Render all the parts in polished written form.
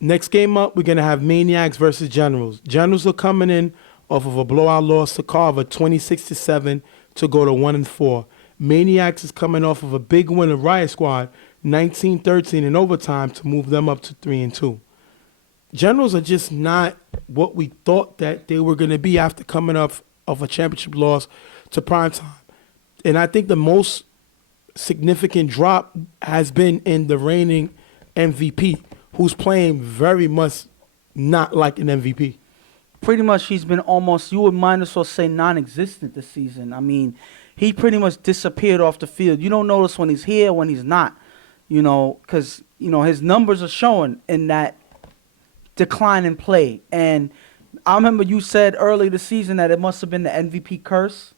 Next game up, we're going to have Maniacs versus Generals. Generals are coming in off of a blowout loss to Carver, 26-7, to go to 1-4. Maniacs is coming off of a big win of Riot Squad, 19-13 in overtime to move them up to 3-2. Generals are just not what we thought that they were going to be after coming off of a championship loss to Primetime. And I think the most significant drop has been in the reigning MVP, who's playing very much not like an MVP. Pretty much he's been almost, you would might as well say, non-existent this season. I mean, he pretty much disappeared off the field. You don't notice when he's here, when he's not, because, his numbers are showing in that decline in play. And I remember you said early this season that it must have been the MVP curse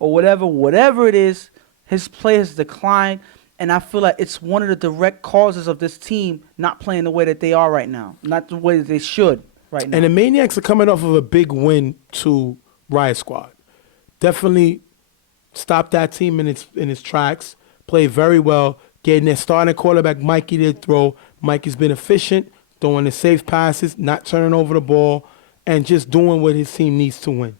or whatever it is, his play has declined. And I feel like it's one of the direct causes of this team not playing the way that they are right now, not the way that they should right now. And the Maniacs are coming off of a big win to Riot Squad. Definitely stopped that team in its tracks, played very well, getting their starting quarterback Mikey to throw. Mikey's been efficient, throwing the safe passes, not turning over the ball, and just doing what his team needs to win.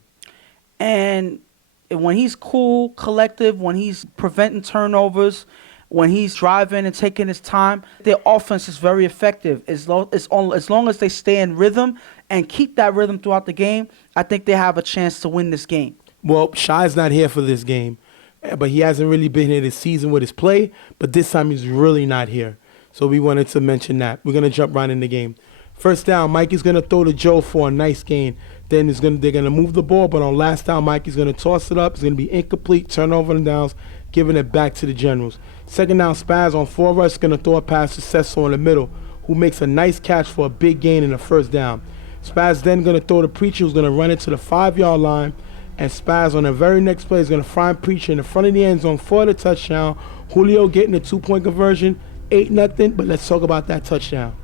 And when he's cool, collective, when he's preventing turnovers, when he's driving and taking his time, their offense is very effective. As long as they stay in rhythm and keep that rhythm throughout the game, I think they have a chance to win this game. Well, Shy's not here for this game, but he hasn't really been here this season with his play, but this time he's really not here. So we wanted to mention that. We're going to jump right in the game. First down, Mikey's going to throw to Joe for a nice gain. Then they're going to move the ball, but on last down, Mikey's going to toss it up. It's going to be incomplete, turnover and downs, giving it back to the Generals. Second down, Spaz on 4 rush, going to throw a pass to Cecil in the middle, who makes a nice catch for a big gain in the first down. Spaz then going to throw to Preacher, who's going to run it to the 5-yard line, and Spaz on the very next play is going to find Preacher in the front of the end zone for the touchdown. Julio getting a 2-point conversion, 8-0, but let's talk about that touchdown.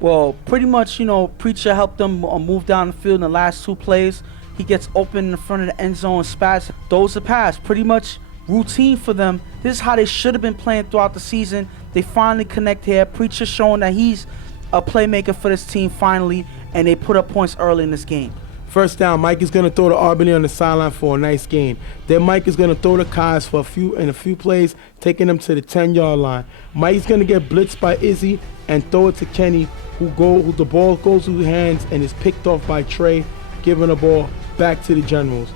Well, pretty much, Preacher helped them move down the field in the last 2 plays. He gets open in the front of the end zone. Spaz throws the pass. Pretty much routine for them. This is how they should have been playing throughout the season. They finally connect here. Preacher showing that he's a playmaker for this team finally, and they put up points early in this game. First down, Mike is going to throw to Albany on the sideline for a nice gain. Then Mike is going to throw to Kaz for a few plays, taking them to the 10-yard line. Mike's going to get blitzed by Izzy and throw it to Kenny, who the ball goes through his hands and is picked off by Trey, giving the ball back to the Generals.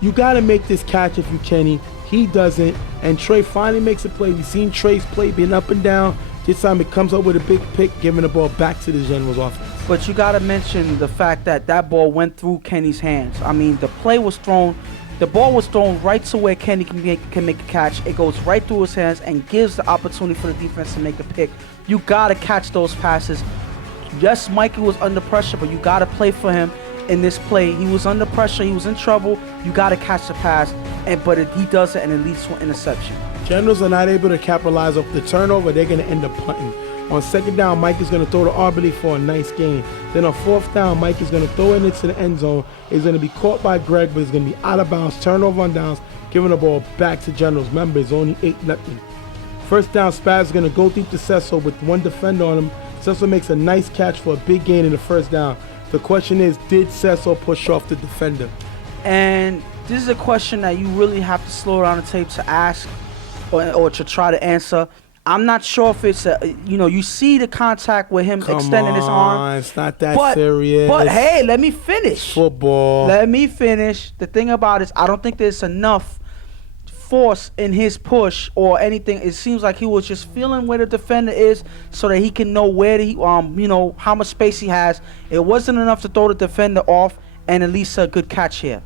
You got to make this catch if you Kenny. He doesn't, and Trey finally makes a play. We've seen Trey's play being up and down. This time it comes up with a big pick, giving the ball back to the Generals offense. But you got to mention the fact that that ball went through Kenny's hands. I mean, the ball was thrown right to where Kenny can make a catch. It goes right through his hands and gives the opportunity for the defense to make a pick. You got to catch those passes. Yes, Mikey was under pressure, but you got to play for him in this play. He was under pressure. He was in trouble. You got to catch the pass, but he does it and it leads to an interception. Generals are not able to capitalize off the turnover. They're going to end up punting. On second down, Mike is going to throw to Arbely for a nice gain. Then on fourth down, Mike is going to throw it into the end zone. It's going to be caught by Greg, but it's going to be out of bounds. Turnover on downs, giving the ball back to Generals. Remember, it's only 8-0. First down, Spaz is going to go deep to Cecil with one defender on him. Cecil makes a nice catch for a big gain in the first down. The question is, did Cecil push off the defender? And this is a question that you really have to slow down the tape to ask or to try to answer. I'm not sure if it's you see the contact with him extending his arm. It's not that serious. But hey, let me finish. Football. Let me finish. The thing about it is, I don't think there's enough force in his push or anything. It seems like he was just feeling where the defender is so that he can know where how much space he has. It wasn't enough to throw the defender off, and at least a good catch here.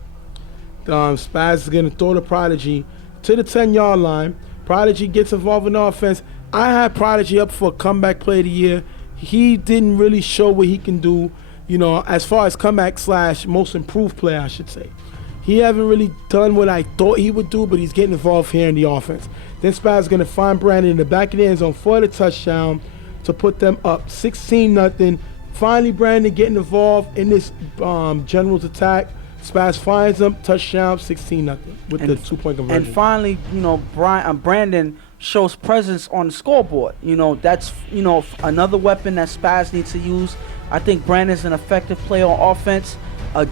Spaz is going to throw the Prodigy to the 10-yard line. Prodigy gets involved in the offense. I had Prodigy up for a comeback play of the year. He didn't really show what he can do, as far as comeback / most improved player, I should say. He haven't really done what I thought he would do, but he's getting involved here in the offense. Then Spaz is going to find Brandon in the back of the end zone for the touchdown to put them up 16-0. Finally, Brandon getting involved in this Generals attack. Spaz finds him, touchdown, 16-0 with the 2-point conversion. And finally, Brandon shows presence on the scoreboard. That's another weapon that Spaz needs to use. I think Brandon's an effective player on offense, a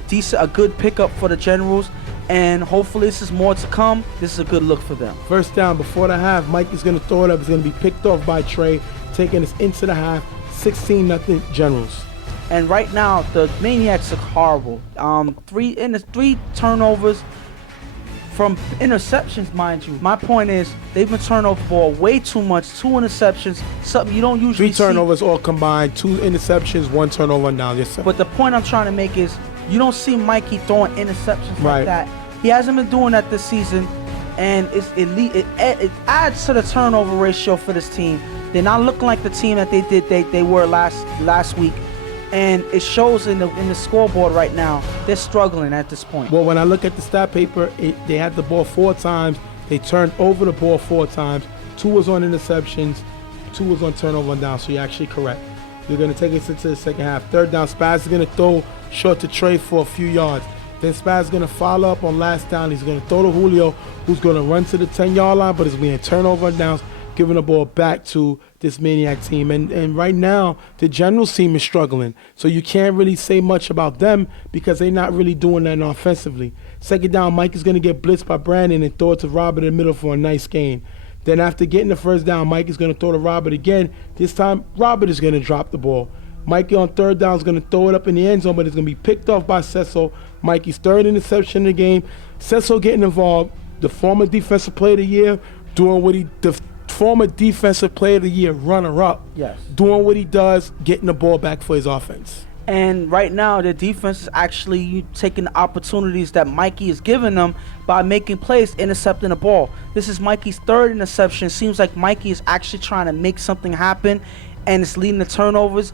good pickup for the Generals, and hopefully this is more to come. This is a good look for them. First down before the half. Mike is going to throw it up. It's going to be picked off by Trey, taking us into the half. 16-0 Generals. And right now the Maniacs are horrible. Three turnovers from interceptions, mind you. My point is they've been turning over the ball way too much. 2 interceptions, something you don't usually see. 3 turnovers all combined, 2 interceptions, 1 turnover now. Yes, sir. But the point I'm trying to make is you don't see Mikey throwing interceptions like that. He hasn't been doing that this season, and it adds to the turnover ratio for this team. They're not looking like the team that they were last week. And it shows in the scoreboard right now. They're struggling at this point. Well, when I look at the stat paper, they had the ball 4 times. They turned over the ball 4 times. 2 was on interceptions. 2 was on turnover and down. So you're actually correct. You're going to take us into the second half. Third down, Spaz is going to throw short to Trey for a few yards. Then Spaz is going to follow up on last down. He's going to throw to Julio, who's going to run to the 10-yard line, but it's being turnover and downs, giving the ball back to this Maniac team. And right now, the Generals team is struggling. So you can't really say much about them because they're not really doing that offensively. Second down, Mike is going to get blitzed by Brandon and throw it to Robert in the middle for a nice gain. Then after getting the first down, Mike is going to throw to Robert again. This time, Robert is going to drop the ball. Mikey on third down is going to throw it up in the end zone, but it's going to be picked off by Cecil. Mikey's third interception in the game. Cecil getting involved. The former defensive player of the year, doing what the former defensive player of the year runner-up. Yes. Doing what he does, getting the ball back for his offense. And right now, their defense is actually taking the opportunities that Mikey is giving them by making plays, intercepting the ball. This is Mikey's third interception. Seems like Mikey is actually trying to make something happen, and it's leading to turnovers.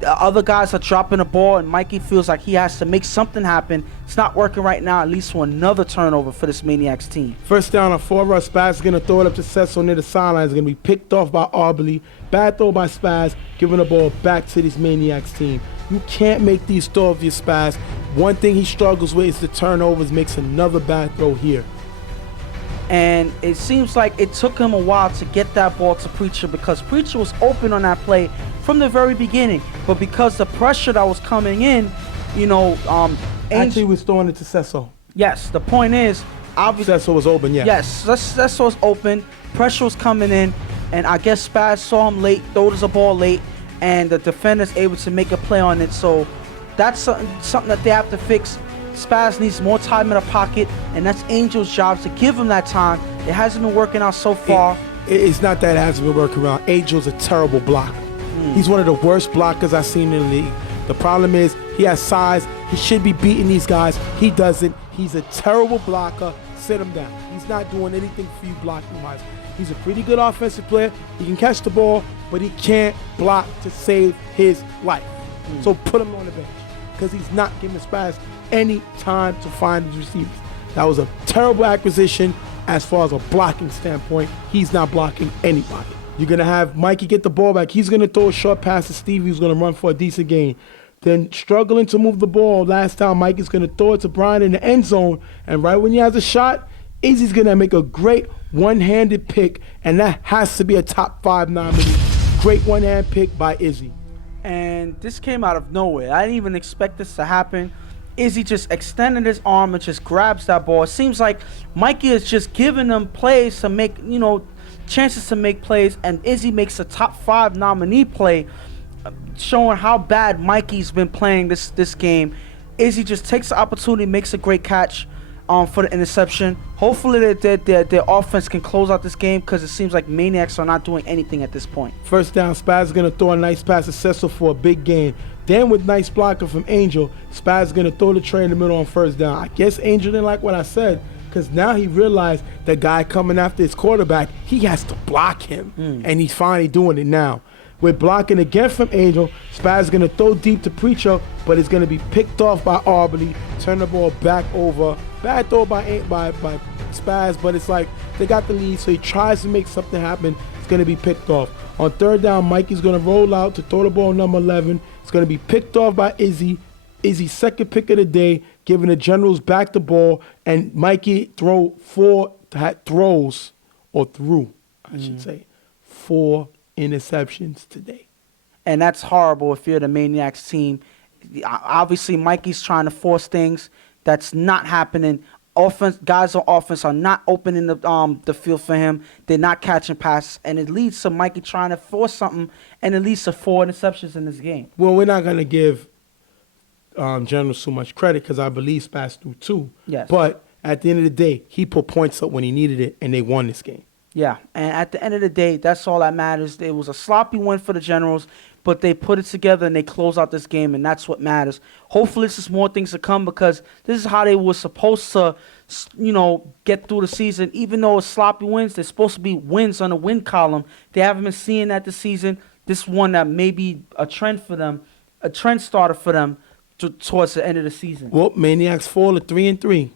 The other guys are dropping the ball, and Mikey feels like he has to make something happen. It's not working right now, at least for another turnover for this Maniacs team. First down on 4 rush. Spaz is going to throw it up to Cecil near the sideline. It's going to be picked off by Arbley. Bad throw by Spaz, giving the ball back to this Maniacs team. You can't make these throws of your Spaz. One thing he struggles with is the turnovers, makes another bad throw here. And it seems like it took him a while to get that ball to Preacher because Preacher was open on that play from the very beginning. But because the pressure that was coming in, Actually, was throwing it to Cecil. Yes, the point is, obviously, Cecil was open, yeah. Yes, Cecil was open. Pressure was coming in, and I guess Spaz saw him late, throw the ball late, and the defender's able to make a play on it. So that's something that they have to fix. Spaz needs more time in the pocket, and that's Angel's job to give him that time. It hasn't been working out so far. It's not that it hasn't been working out. Angel's a terrible blocker. He's one of the worst blockers I've seen in the league. The problem is he has size. He should be beating these guys. He doesn't. He's a terrible blocker. Sit him down. He's not doing anything for you blocking-wise. He's a pretty good offensive player. He can catch the ball, but he can't block to save his life. So put him on the bench because he's not giving Spaz any time to find his receivers. That was a terrible acquisition as far as a blocking standpoint. He's not blocking anybody. You're going to have Mikey get the ball back. He's going to throw a short pass to Stevie, who's going to run for a decent gain. Then struggling to move the ball. Last time, Mikey's going to throw it to Brian in the end zone. And right when he has a shot, Izzy's going to make a great one-handed pick. And that has to be a top 5 nominee. Great one-hand pick by Izzy. And this came out of nowhere. I didn't even expect this to happen. Izzy just extended his arm and just grabs that ball. It seems like Mikey is just giving them plays to make, chances to make plays, and Izzy makes a top 5 nominee play, showing how bad Mikey's been playing this game. Izzy just takes the opportunity, makes a great catch for the interception. Hopefully their offense can close out this game because it seems like Maniacs are not doing anything at this point. First down, Spaz is going to throw a nice pass to Cecil for a big gain. Then with nice blocking from Angel, Spaz is going to throw the tray in the middle on first down. I guess Angel didn't like what I said because now he realized the guy coming after his quarterback, he has to block him. And he's finally doing it now. With blocking again from Angel, Spaz is going to throw deep to Preacher, but it's going to be picked off by Arbery. Turn the ball back over. Bad throw by Spaz, but it's like they got the lead, so he tries to make something happen. It's going to be picked off. On third down, Mikey's going to roll out to throw the ball number 11. It's going to be picked off by Izzy. Izzy's second pick of the day, giving the Generals back the ball, and Mikey threw 4 throws, or threw. I should say. 4 interceptions today. And that's horrible if you're the Maniacs team. Obviously, Mikey's trying to force things. That's not happening. Guys on offense are not opening the field for him. They're not catching passes, and it leads to Mikey trying to force something, and it leads to 4 interceptions in this game. Well, we're not going to give Generals too much credit because I believe Spaz threw 2. Yes. But at the end of the day, he put points up when he needed it, and they won this game. Yeah, and at the end of the day, that's all that matters. It was a sloppy win for the Generals, but they put it together and they close out this game, and that's what matters. Hopefully, this is more things to come because this is how they were supposed to, get through the season. Even though it's sloppy wins, there's supposed to be wins on the win column. They haven't been seeing that this season. This one that may be a trend for them, a trend starter for them towards the end of the season. Well, Maniacs fall to 3-3,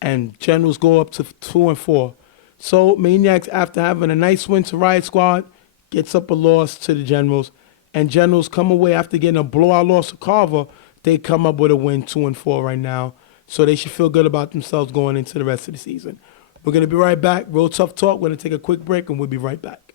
and Generals go up to 2-4. So Maniacs, after having a nice win to Riot Squad, gets up a loss to the Generals, and Generals come away after getting a blowout loss to Carver. They come up with a win, 2-4 right now. So they should feel good about themselves going into the rest of the season. We're going to be right back. Real Tough Talk. We're going to take a quick break, and we'll be right back.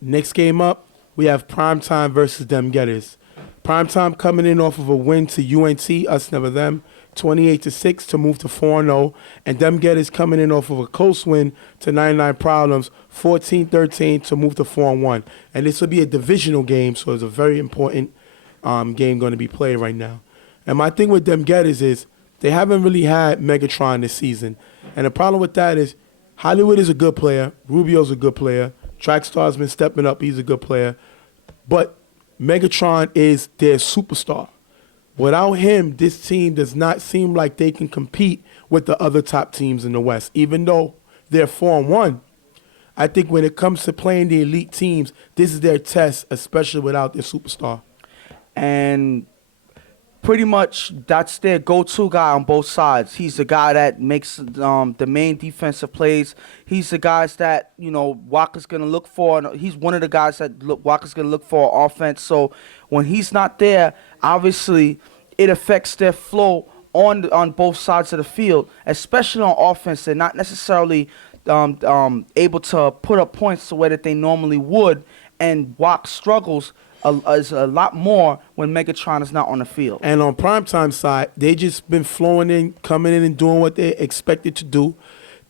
Next game up, we have Primetime versus Them Getters. Primetime coming in off of a win to UNT, us never them, 28-6 to move to 4-0, and Them Getters coming in off of a close win to 99 Problems, 14-13 to move to 4-1. And this will be a divisional game, so it's a very important game going to be played right now. And my thing with Them Getters is they haven't really had Megatron this season, and the problem with that is Hollywood is a good player, Rubio's a good player, Trackstar's been stepping up, he's a good player, but Megatron is their superstar. Without him, this team does not seem like they can compete with the other top teams in the West. Even though they're 4-1, I think when it comes to playing the elite teams, this is their test, especially without their superstar. And pretty much that's their go-to guy on both sides. He's the guy that makes the main defensive plays. He's the guys that, Walker's going to look for. And he's one of the guys that Walker's going to look for offense. So when he's not there, obviously it affects their flow on both sides of the field, especially on offense. They're not necessarily able to put up points the way that they normally would, and Walk struggles is a lot more when Megatron is not on the field. And on Primetime side, they just been flowing in, coming in and doing what they expected to do.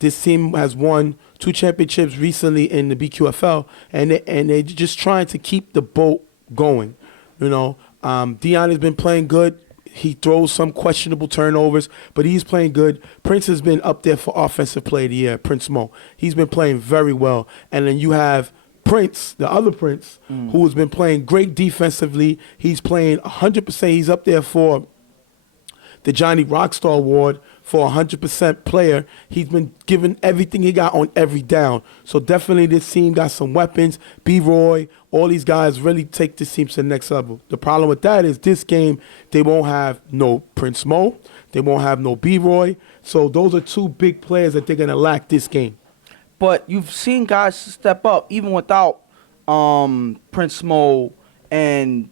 This team has won 2 championships recently in the BQFL, and they're just trying to keep the boat going. Dion has been playing good. He throws some questionable turnovers, but he's playing good. Prince has been up there for Offensive Player of the Year, Prince Mo. He's been playing very well. And then you have Prince, the other Prince, who has been playing great defensively. He's playing 100%. He's up there for the Johnny Rockstar Award for 100% player. He's been giving everything he got on every down. So definitely this team got some weapons. B-Roy, all these guys really take this team to the next level. The problem with that is this game, they won't have no Prince Mo. They won't have no B-Roy. So those are 2 big players that they're going to lack this game. But you've seen guys step up even without Prince Mo and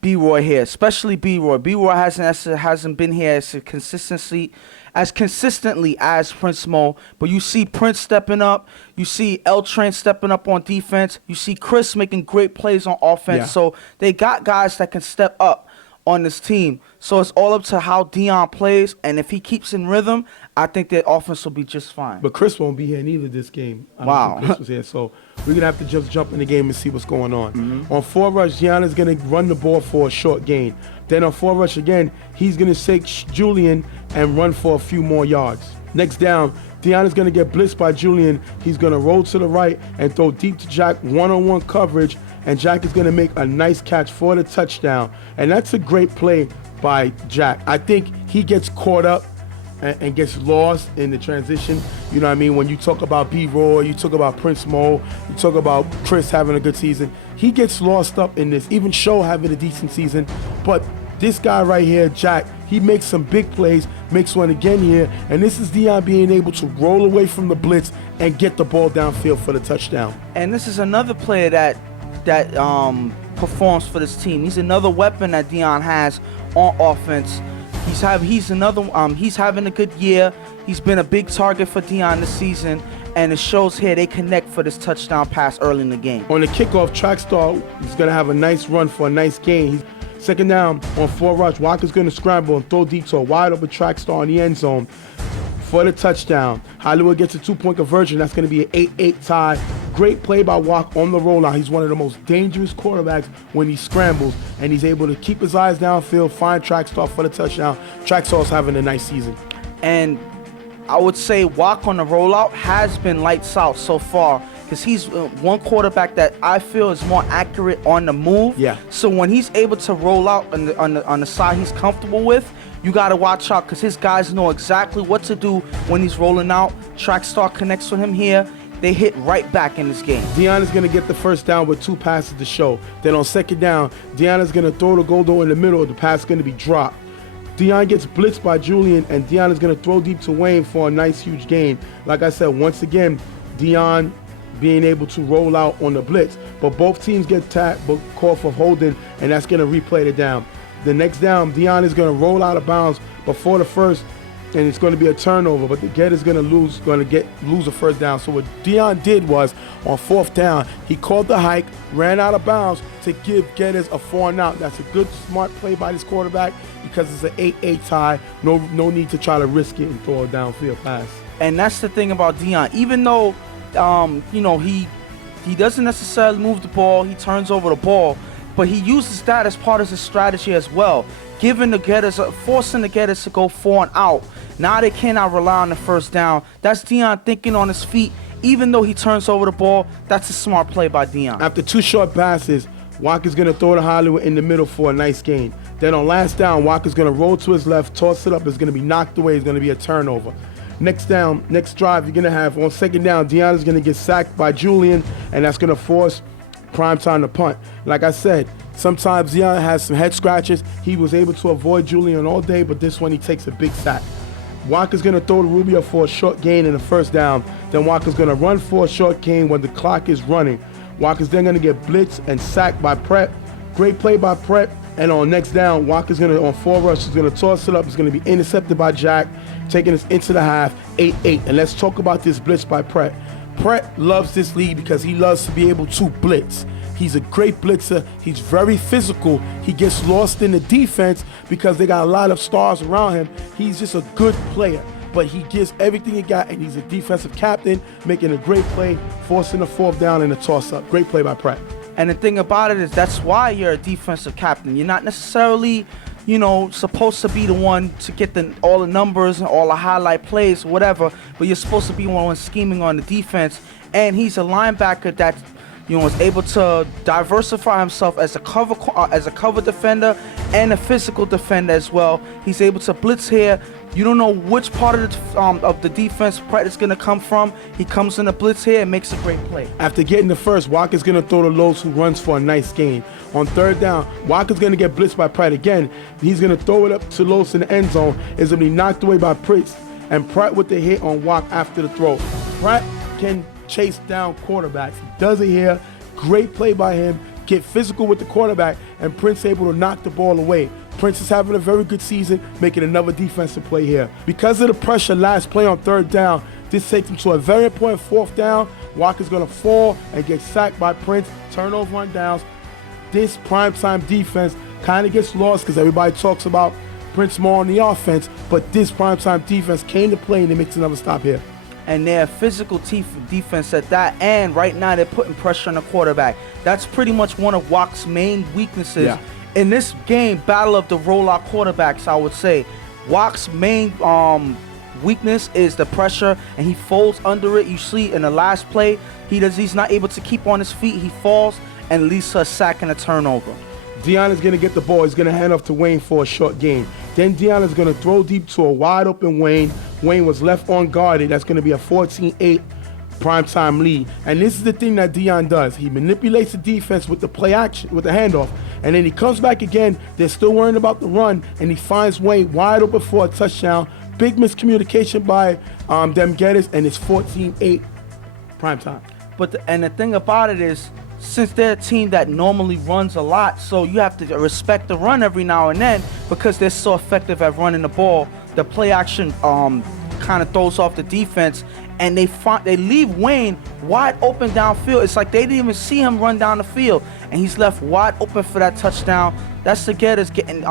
B-Roy here, especially B-Roy. B-Roy hasn't been here as consistently as Prince Mo, but you see Prince stepping up. You see L-Train stepping up on defense. You see Chris making great plays on offense. Yeah. So they got guys that can step up on this team. So it's all up to how Dion plays, and if he keeps in rhythm, I think their offense will be just fine. But Chris won't be here neither this game. I don't Wow. think Chris was here, so we're going to have to just jump in the game and see what's going on. On 4 rush, Gianna's going to run the ball for a short gain. Then on 4 rush again, he's going to take Julian and run for a few more yards. Next down, Deanna's going to get blitzed by Julian. He's going to roll to the right and throw deep to Jack, one-on-one coverage, and Jack is going to make a nice catch for the touchdown. And that's a great play by Jack. I think he gets caught up and gets lost in the transition. You know what I mean? When you talk about B-Roy, you talk about Prince Mo, you talk about Chris having a good season. He gets lost up in this, even Show having a decent season. But this guy right here, Jack, he makes some big plays, makes one again here, and this is Dion being able to roll away from the blitz and get the ball downfield for the touchdown. And this is another player that performs for this team. He's another weapon that Dion has on offense. He's having a good year. He's been a big target for Deion this season, and it shows here they connect for this touchdown pass early in the game. On the kickoff, Trackstar is going to have a nice run for a nice gain. He's second down on 4 rush. Walker's going to scramble and throw deep to a wide open Trackstar in the end zone for the touchdown. Hollywood gets a 2-point conversion. That's going to be an 8-8 tie. Great play by Walk on the rollout. He's one of the most dangerous quarterbacks when he scrambles, and he's able to keep his eyes downfield, find Trackstar for the touchdown. Trackstar's having a nice season. And I would say Walk on the rollout has been lights out so far, because he's one quarterback that I feel is more accurate on the move. Yeah. So when he's able to roll out on the side he's comfortable with, you got to watch out, because his guys know exactly what to do when he's rolling out. Trackstar connects with him here. They hit right back in this game. Deion is going to get the first down with 2 passes to show. Then on second down, Deion is going to throw the Goldo in the middle. The pass is going to be dropped. Deion gets blitzed by Julian, and Deion is going to throw deep to Wayne for a nice, huge gain. Like I said, once again, Deion being able to roll out on the blitz. But both teams get tapped, but call for holding, and that's going to replay the down. The next down, Deion is going to roll out of bounds before the first, and it's going to be a turnover, but the Get is going to lose a first down. So what Deion did was, on 4th down, he called the hike, ran out of bounds to give Geddes a 4-and-out. That's a good, smart play by this quarterback, because it's an 8-8 tie. No need to try to risk it and throw a downfield pass. And that's the thing about Deion. Even though, he doesn't necessarily move the ball, he turns over the ball, but he uses that as part of his strategy as well, forcing the Getters to go 4-and-out. Now they cannot rely on the first down. That's Deion thinking on his feet. Even though he turns over the ball, that's a smart play by Deion. After 2 short passes, Walker's going to throw to Hollywood in the middle for a nice gain. Then on last down, Walker's going to roll to his left, toss it up. It's going to be knocked away. It's going to be a turnover. Next drive, you're going to have on second down, Deion is going to get sacked by Julian, and that's going to force Primetime to punt. Like I said, sometimes Deion has some head scratches. He was able to avoid Julian all day, but this one he takes a big sack. Walker's going to throw to Rubio for a short gain in the first down. Then Walker's going to run for a short gain when the clock is running. Walker's then going to get blitzed and sacked by Prep. Great play by Prep. And on next down, Walker's going to, on 4 rush, is going to toss it up. It's going to be intercepted by Jack, taking us into the half, 8-8. And let's talk about this blitz by Prep. Prep loves this league because he loves to be able to blitz. He's a great blitzer. He's very physical. He gets lost in the defense because they got a lot of stars around him. He's just a good player, but he gives everything he got, and he's a defensive captain, making a great play, forcing a 4th down and a toss-up. Great play by Pratt. And the thing about it is that's why you're a defensive captain. You're not necessarily, supposed to be the one to get all the numbers and all the highlight plays, whatever, but you're supposed to be one scheming on the defense. And he's a linebacker that is able to diversify himself as a cover defender and a physical defender as well. He's able to blitz here. You don't know which part of the defense Pratt is going to come from. He comes in the blitz here and makes a great play. After getting the first, Walker's going to throw to Lowe's, who runs for a nice gain. On 3rd down, Walker's going to get blitzed by Pratt again. He's going to throw it up to Lowe's in the end zone. It's going to be knocked away by Pritz, and Pratt with the hit on Walk after the throw. Pratt can chase down quarterbacks. He does it here. Great play by him. Get physical with the quarterback, and Prince able to knock the ball away. Prince is having a very good season, making another defensive play here. Because of the pressure last play on 3rd down, this takes him to a very important 4th down. Walker's going to fall and get sacked by Prince. Turnover on downs. This primetime defense kind of gets lost because everybody talks about Prince more on the offense, but this primetime defense came to play, and it makes another stop here. And they're physical defense at that, and right now they're putting pressure on the quarterback. That's pretty much one of Walk's main weaknesses in this game, battle of the rollout quarterbacks, I would say. Walk's main weakness is the pressure, and he folds under it. You see in the last play, he's not able to keep on his feet. He falls and leads to a sack and a turnover. Deion is going to get the ball. He's going to hand off to Wayne for a short gain. Then Deion is going to throw deep to a wide open Wayne. Wayne was left unguarded. That's going to be a 14-8 primetime lead. And this is the thing that Deion does. He manipulates the defense with the play action, with the handoff. And then he comes back again. They're still worrying about the run, and he finds Wayne wide open for a touchdown. Big miscommunication by them Getters, and it's 14-8 primetime. And the thing about it is, since they're a team that normally runs a lot, so you have to respect the run every now and then because they're so effective at running the ball. The play action kind of throws off the defense, and they leave Wayne wide open downfield. It's like they didn't even see him run down the field, and he's left wide open for that touchdown. That's the Gators getting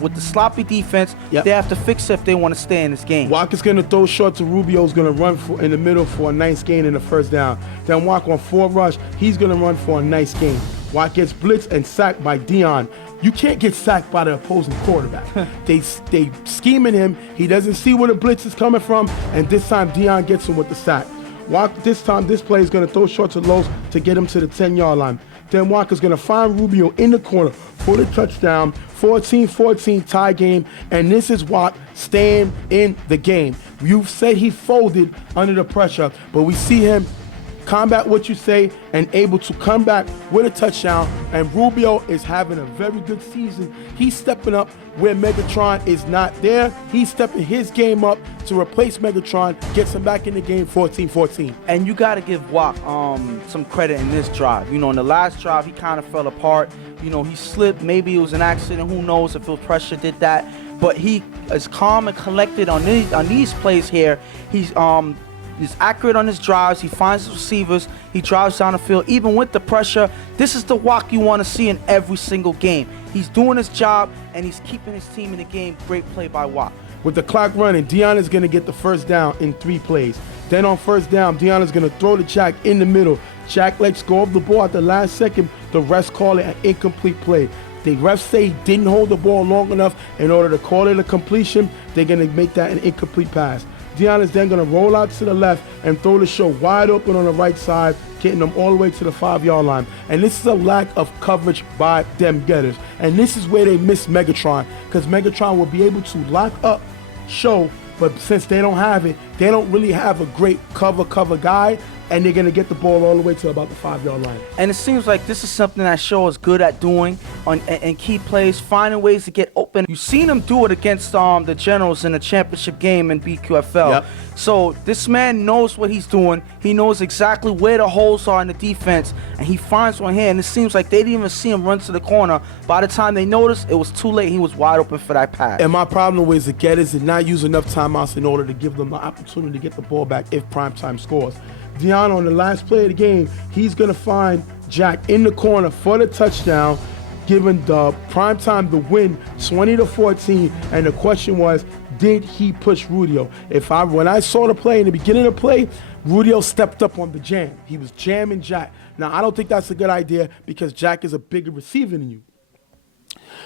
with the sloppy defense. Yep. They have to fix it if they want to stay in this game. Walker's going to throw short to Rubio's going to run in the middle for a nice gain in the first down. Then Walker on 4 rush, he's going to run for a nice gain. Watt gets blitzed and sacked by Dion. You can't get sacked by the opposing quarterback. they scheming him. He doesn't see where the blitz is coming from, and this time Dion gets him with the sack. Walker, this play is going to throw short to Los to get him to the 10-yard line. Then Walker's going to find Rubio in the corner for the touchdown. 14-14 tie game, and this is Watt staying in the game. You said he folded under the pressure, but we see him combat what you say and able to come back with a touchdown. And Rubio is having a very good season. He's stepping up where Megatron is not there. He's stepping his game up to replace Megatron, gets him back in the game. 14-14. And you got to give Watt some credit in this drive. You know, in the last drive, he kind of fell apart. You know, he slipped. Maybe it was an accident. Who knows if it pressure did that. But he is calm and collected on these plays here. He's accurate on his drives. He finds his receivers. He drives down the field, even with the pressure. This is the Watt you want to see in every single game. He's doing his job, and he's keeping his team in the game. Great play by Watt. With the clock running, Dion is going to get the first down in 3 plays. Then on first down, Dion is going to throw to Jack in the middle. Jack lets go of the ball at the last second. The refs call it an incomplete play. The refs say he didn't hold the ball long enough in order to call it a completion. They're going to make that an incomplete pass. Dion is then going to roll out to the left and throw the show wide open on the right side, getting them all the way to the 5-yard line. And this is a lack of coverage by them Gators. And this is where they miss Megatron, because Megatron will be able to lock up show, but since they don't have it, they don't really have a great cover guy, and they're going to get the ball all the way to about the 5-yard line. And it seems like this is something that Shaw is good at doing in key plays, finding ways to get open. You've seen him do it against the Generals in the championship game in BQFL. Yep. So this man knows what he's doing. He knows exactly where the holes are in the defense, and he finds one here. And it seems like they didn't even see him run to the corner. By the time they noticed, it was too late. He was wide open for that pass. And my problem was the Gators did not use enough timeouts in order to give them the opportunity to get the ball back if primetime scores. Dion, on the last play of the game, he's going to find Jack in the corner for the touchdown, giving the primetime the win 20-14. And the question was, did he push Rudio? When I saw the play in the beginning of the play, Rudio stepped up on the jam. He was jamming Jack. Now, I don't think that's a good idea because Jack is a bigger receiver than you.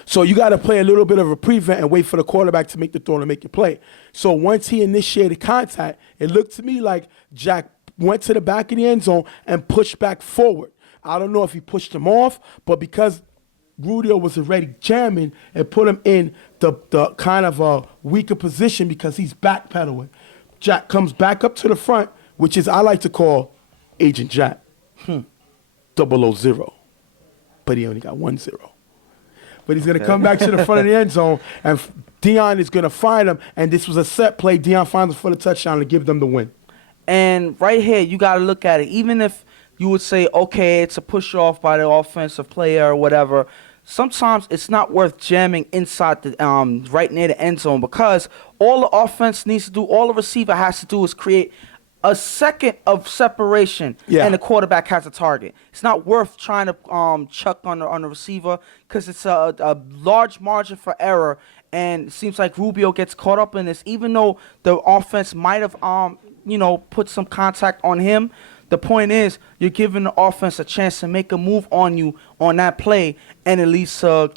So you got to play a little bit of a prevent and wait for the quarterback to make the throw and make your play. So once he initiated contact, it looked to me like Jack went to the back of the end zone and pushed back forward. I don't know if he pushed him off, but because Rudio was already jamming, it put him in the kind of a weaker position because he's backpedaling. Jack comes back up to the front, which is I like to call Agent Jack. 000. But he only got 1 0. But he's going to come back to the front of the end zone, and Dion is going to find him. And this was a set play. Dion finds him for the touchdown to give them the win. And right here, you got to look at it. Even if you would say, okay, it's a push-off by the offensive player or whatever, sometimes it's not worth jamming inside the right near the end zone because all the offense needs to do, all the receiver has to do is create a second of separation, and the quarterback has a target. It's not worth trying to chuck on the receiver because it's a large margin for error, and it seems like Rubio gets caught up in this, even though the offense might have put some contact on him. The point is, you're giving the offense a chance to make a move on you on that play, and it leads to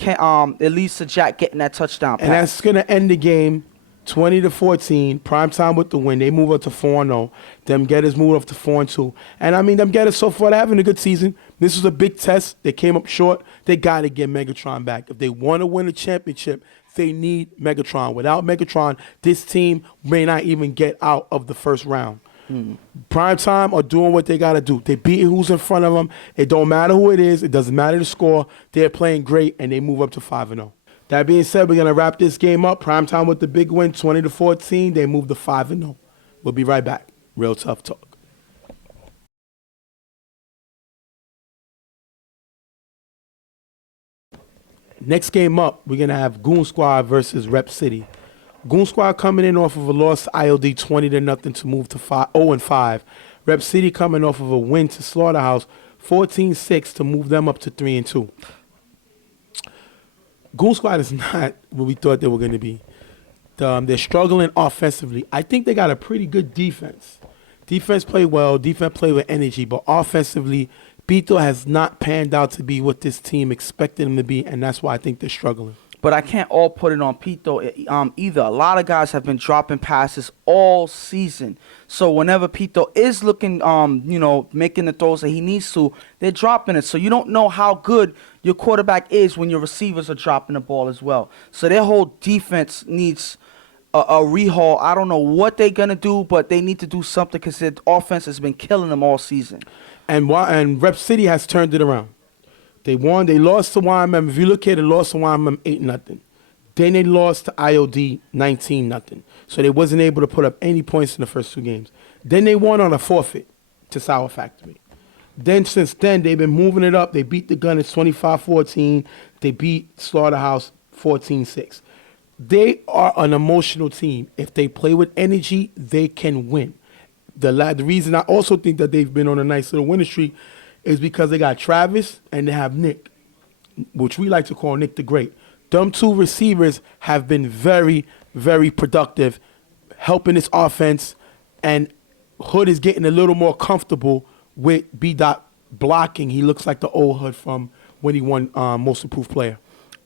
Jack getting that touchdown pass. And that's going to end the game 20-14, primetime with the win. They move up to 4-0. Them Gators move up to 4-2. And I mean, them Gators so far, they're having a good season. This was a big test. They came up short. They got to get Megatron back. If they want to win a championship, they need Megatron. Without Megatron, this team may not even get out of the first round. Primetime are doing what they got to do. They beating who's in front of them. It don't matter who it is. It doesn't matter the score. They're playing great, and they move up to 5-0. That being said, we're going to wrap this game up. Primetime with the big win, 20-14. They move to 5-0. We'll be right back. Real Tough Talk. Next game up, we're going to have Goon Squad versus Rep City. Goon Squad coming in off of a loss to IOD 20-0 to move to 0-5. Rep City coming off of a win to Slaughterhouse 14-6 to move them up to 3-2. Goon Squad is not what we thought they were going to be. They're struggling offensively. I think they got a pretty good defense. Defense play well, defense play with energy, but offensively, Pito has not panned out to be what this team expected him to be, and that's why I think they're struggling. But I can't all put it on Pito either. A lot of guys have been dropping passes all season. So whenever Pito is looking, making the throws that he needs to, they're dropping it. So you don't know how good your quarterback is when your receivers are dropping the ball as well. So their whole defense needs a rehaul. I don't know what they're going to do, but they need to do something because their offense has been killing them all season. And Rep City has turned it around. They won. They lost to YMM. If you look at it, they lost to YMM 8-0. Then they lost to IOD 19-0. So they wasn't able to put up any points in the first 2 games. Then they won on a forfeit to Sour Factory. Then since then, they've been moving it up. They beat the Gunners 25-14. They beat Slaughterhouse 14-6. They are an emotional team. If they play with energy, they can win. The reason I also think that they've been on a nice little winning streak is because they got Travis and they have Nick, which we like to call Nick the Great. Them 2 receivers have been very, very productive, helping this offense, and Hood is getting a little more comfortable with B-Dot blocking. He looks like the old Hood from when he won Most Improved Player.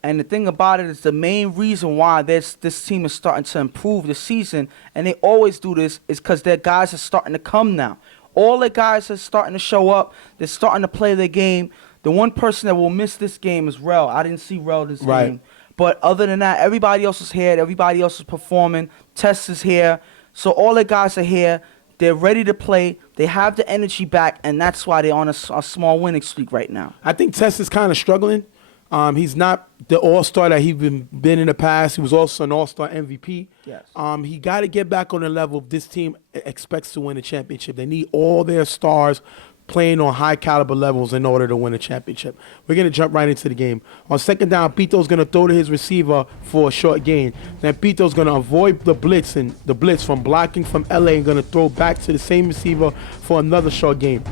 And the thing about it is the main reason why this team is starting to improve this season, and they always do this, is because their guys are starting to come now. All the guys are starting to show up. They're starting to play their game. The one person that will miss this game is Rel. I didn't see Rel this game. But other than that, everybody else is here. Everybody else is performing. Tess is here. So all the guys are here. They're ready to play. They have the energy back, and that's why they're on a small winning streak right now. I think Tess is kind of struggling. He's not the all-star that he's been in the past. He was also an all-star MVP. Yes. He got to get back on the level if this team expects to win a championship. They need all their stars playing on high-caliber levels in order to win a championship. We're going to jump right into the game. On second down, Pito's going to throw to his receiver for a short gain. Then Pito's going to avoid the blitz from blocking from LA and going to throw back to the same receiver for another short gain.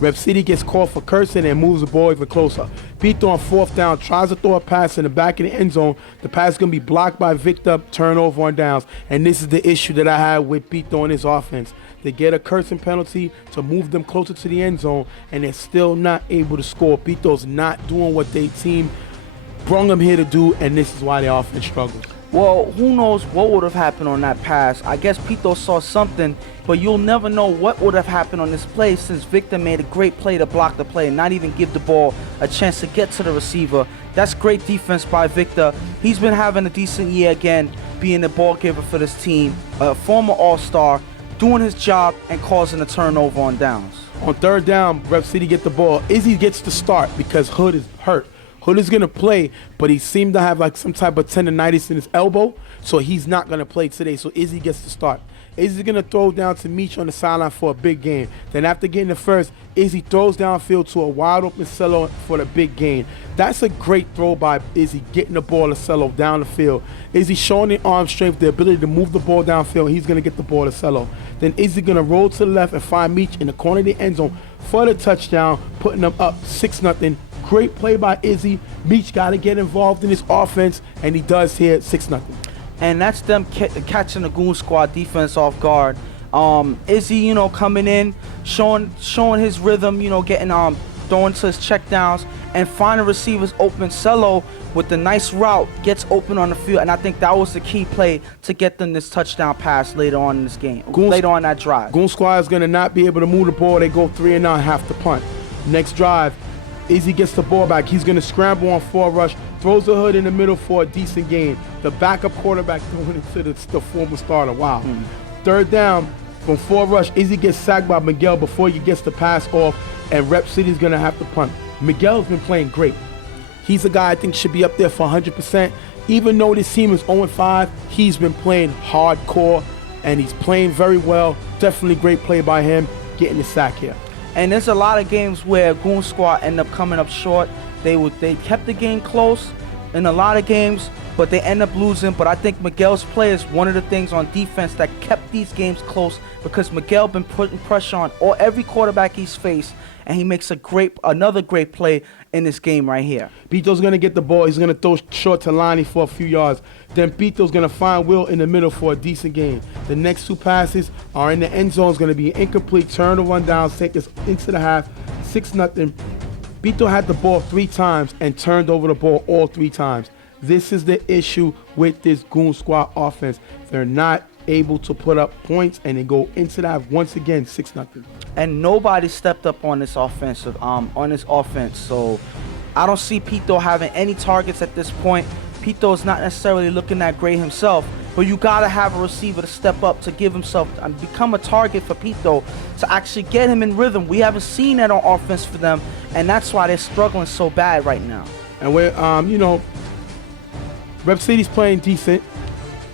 Rep City gets called for cursing and moves the ball even closer. Pito on 4th down tries to throw a pass in the back of the end zone. The pass is going to be blocked by Victor, turnover on downs. And this is the issue that I had with Pito and his offense. They get a cursing penalty to move them closer to the end zone, and they're still not able to score. Pito's not doing what their team brung them here to do, and this is why their offense struggles. Well, who knows what would have happened on that pass. I guess Pito saw something, but you'll never know what would have happened on this play since Victor made a great play to block the play and not even give the ball a chance to get to the receiver. That's great defense by Victor. He's been having a decent year again, being the ball giver for this team, a former all-star, doing his job and causing a turnover on downs. On 3rd down, Rep City get the ball. Izzy gets the start because Hood is hurt. Hood is going to play, but he seemed to have like some type of tendonitis in his elbow, so he's not going to play today. So Izzy gets the start. Izzy's going to throw down to Meech on the sideline for a big gain. Then after getting the first, Izzy throws downfield to a wide open Cello for the big gain. That's a great throw by Izzy, getting the ball to Cello down the field. Izzy showing the arm strength, the ability to move the ball downfield. He's going to get the ball to Cello. Then Izzy going to roll to the left and find Meech in the corner of the end zone for the touchdown, putting them up 6-0. Great play by Izzy. Meech got to get involved in this offense, and he does here 6-0. And that's them catching the Goon Squad defense off guard. Izzy, coming in, showing his rhythm, getting throwing to his checkdowns and finding receivers open. Cello with the nice route gets open on the field, and I think that was the key play to get them this touchdown pass later on in this game, later on that drive. Goon Squad is going to not be able to move the ball. They go 3 and out, half the punt. Next drive, Izzy gets the ball back. He's going to scramble on 4 rush, throws the Hood in the middle for a decent gain. The backup quarterback throwing it to the former starter. Wow. 3rd down from 4 rush, Izzy gets sacked by Miguel before he gets the pass off, and Rep City's going to have to punt. Miguel's been playing great. He's a guy I think should be up there for 100%. Even though this team is 0-5, he's been playing hardcore, and he's playing very well. Definitely great play by him, getting the sack here. And there's a lot of games where Goon Squad end up coming up short. They kept the game close, in a lot of games, but they end up losing. But I think Miguel's play is one of the things on defense that kept these games close, because Miguel been putting pressure on every quarterback he's faced, and he makes another great play in this game right here. Pito's going to get the ball. He's going to throw short to Lonnie for a few yards. Then Pito's going to find Will in the middle for a decent gain. The next 2 passes are in the end zone. It's going to be incomplete. Turn to 1 down. Take us into the half. 6-0. Pito had the ball 3 times and turned over the ball all 3 times. This is the issue with this Goon Squad offense. They're not able to put up points, and they go into that once again 6-0. And nobody stepped up on this offense. So I don't see Pito having any targets at this point. Pito is not necessarily looking that great himself, but you gotta have a receiver to step up to give himself and become a target for Pito to actually get him in rhythm. We haven't seen that on offense for them, and that's why they're struggling so bad right now. And we're Rep City's playing decent.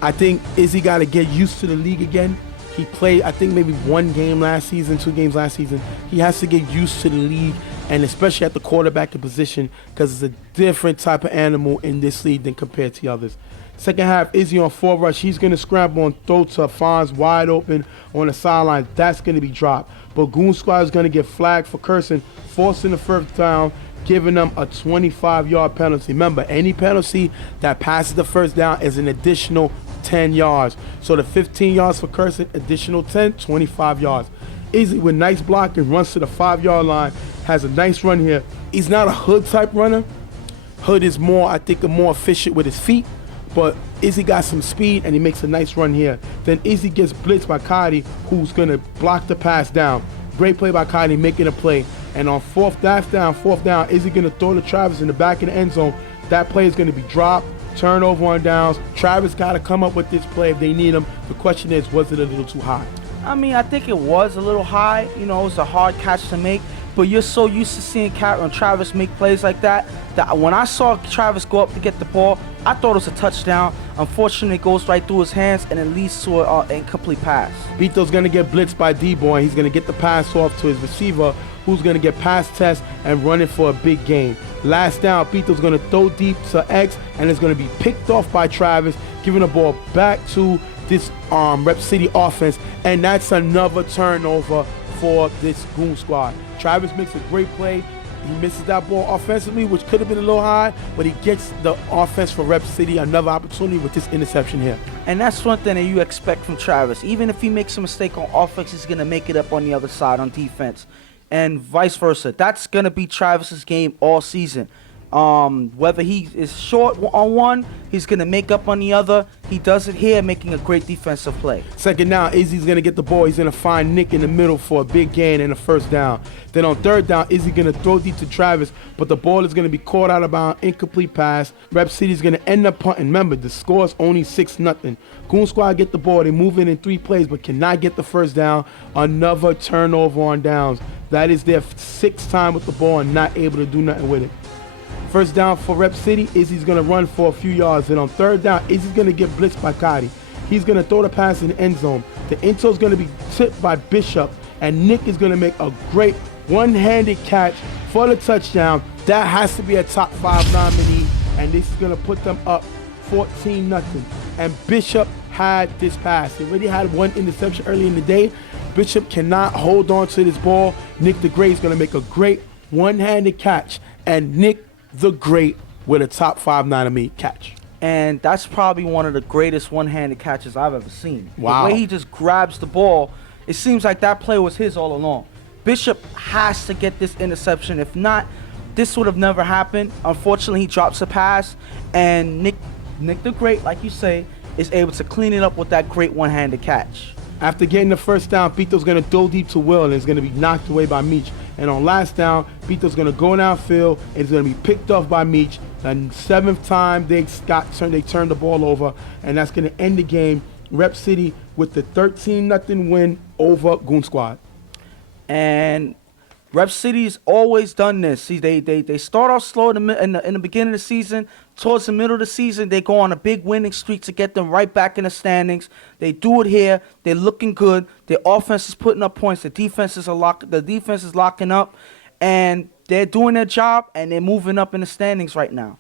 I think Izzy got to get used to the league again. He played, I think, maybe 1 game last season, 2 games last season. He has to get used to the league, and especially at the quarterback position, because it's a different type of animal in this league than compared to the others. Second half, Izzy on 4 rush. He's going to scramble and throw to Fonz wide open on the sideline. That's going to be dropped. But Goon Squad is going to get flagged for cursing, forcing the first down, giving them a 25-yard penalty. Remember, any penalty that passes the first down is an additional 10 yards. So the 15 yards for cursing, additional 10, 25 yards. Izzy with nice blocking, runs to the 5-yard line, has a nice run here. He's not a Hood type runner. Hood is more efficient with his feet, but Izzy got some speed and he makes a nice run here. Then Izzy gets blitzed by Cody, who's gonna block the pass down. Great play by Cody, making a play. And on fourth down, Izzy gonna throw to Travis in the back of the end zone. That play is gonna be dropped, turnover on downs. Travis gotta come up with this play if they need him. The question is, was it a little too high? I mean, I think it was a little high. It was a hard catch to make, but you're so used to seeing Travis make plays like that when I saw Travis go up to get the ball, I thought it was a touchdown. Unfortunately, it goes right through his hands, and it leads to an incomplete pass. Pito's going to get blitzed by D-Boy. He's going to get the pass off to his receiver, who's going to get pass test and run it for a big gain. Last down, Pito's going to throw deep to X, and it's going to be picked off by Travis, giving the ball back to this Rep City offense, and that's another turnover for this Goon Squad. Travis makes a great play. He misses that ball offensively, which could have been a little high, but he gets the offense for Rep City another opportunity with this interception here. And that's one thing that you expect from Travis. Even if he makes a mistake on offense, he's going to make it up on the other side on defense, and vice versa. That's going to be Travis's game all season. Whether he is short on one, he's going to make up on the other. He does it here, making a great defensive play. Second down, Izzy's going to get the ball. He's going to find Nick in the middle for a big gain and a first down. Then on third down, Izzy going to throw deep to Travis, but the ball is going to be caught out of bounds, incomplete pass. Rep City's going to end up punting. Remember, the score is only 6-0. Goon Squad get the ball. They move in 3 plays, but cannot get the first down. Another turnover on downs. That is their 6th time with the ball and not able to do nothing with it. First down for Rep City, Izzy's going to run for a few yards. And on third down, Izzy's going to get blitzed by Cody. He's going to throw the pass in the end zone. The end zone is going to be tipped by Bishop. And Nick is going to make a great one-handed catch for the touchdown. That has to be a top 5 nominee. And this is going to put them up 14-0. And Bishop had this pass. He already had one interception early in the day. Bishop cannot hold on to this ball. Nick the Great is going to make a great one-handed catch. And Nick the Great with a top 5 nominee catch. And that's probably one of the greatest one-handed catches I've ever seen. Wow. The way he just grabs the ball, it seems like that play was his all along. Bishop has to get this interception. If not, this would have never happened. Unfortunately, he drops a pass, and Nick the Great, like you say, is able to clean it up with that great one-handed catch. After getting the first down, Pito's going to throw deep to Will, and it's going to be knocked away by Meach. And on last down, Pito's going to go downfield, and it's going to be picked off by Meach. The 7th time they turned the ball over, and that's going to end the game. Rep City with the 13-0 win over Goon Squad. And Rep City's always done this. See, they start off slow in the beginning of the season. Towards the middle of the season, they go on a big winning streak to get them right back in the standings. They do it here. They're looking good. Their offense is putting up points. The defense is locking up, and they're doing their job, and they're moving up in the standings right now.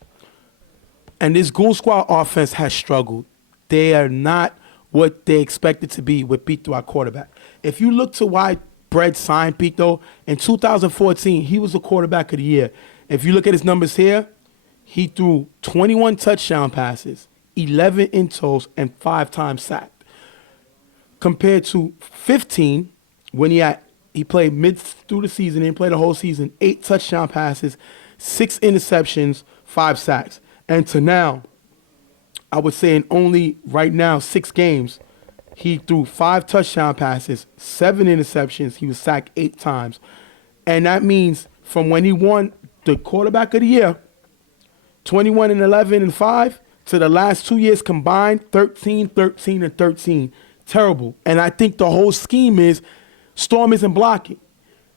And this Goon Squad offense has struggled. They are not what they expected to be with Pito at quarterback. If you look to why Brett signed Pito, in 2014, he was the quarterback of the year. If you look at his numbers here, he threw 21 touchdown passes, 11 intos, and 5 times sacked. Compared to 15, when he played mid through the season and played the whole season, 8 touchdown passes, 6 interceptions, 5 sacks. And to now, I would say in only right now 6 games, he threw 5 touchdown passes, 7 interceptions. He was sacked 8 times. And that means from when he won the quarterback of the year, 21 and 11 and 5, to the last 2 years combined, 13, 13, and 13. Terrible. And I think the whole scheme is Storm isn't blocking.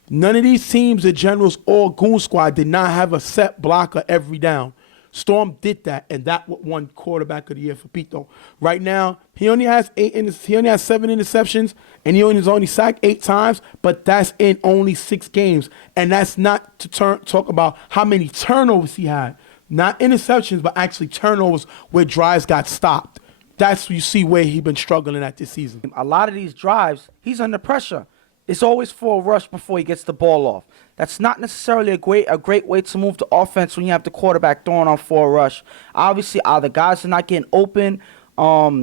None of these teams, the Generals or Goon Squad, did not have a set blocker every down. Storm did that, and that won quarterback of the year for Pito. Right now, he only has 7 interceptions, and he only sacked 8 times, but that's in only 6 games. And that's not to talk about how many turnovers he had. Not interceptions, but actually turnovers where drives got stopped. That's where you see where he's been struggling at this season. A lot of these drives, he's under pressure. It's always for a rush before he gets the ball off. That's not necessarily a great way to move the offense when you have the quarterback throwing on for a rush. Obviously, the guys are not getting open.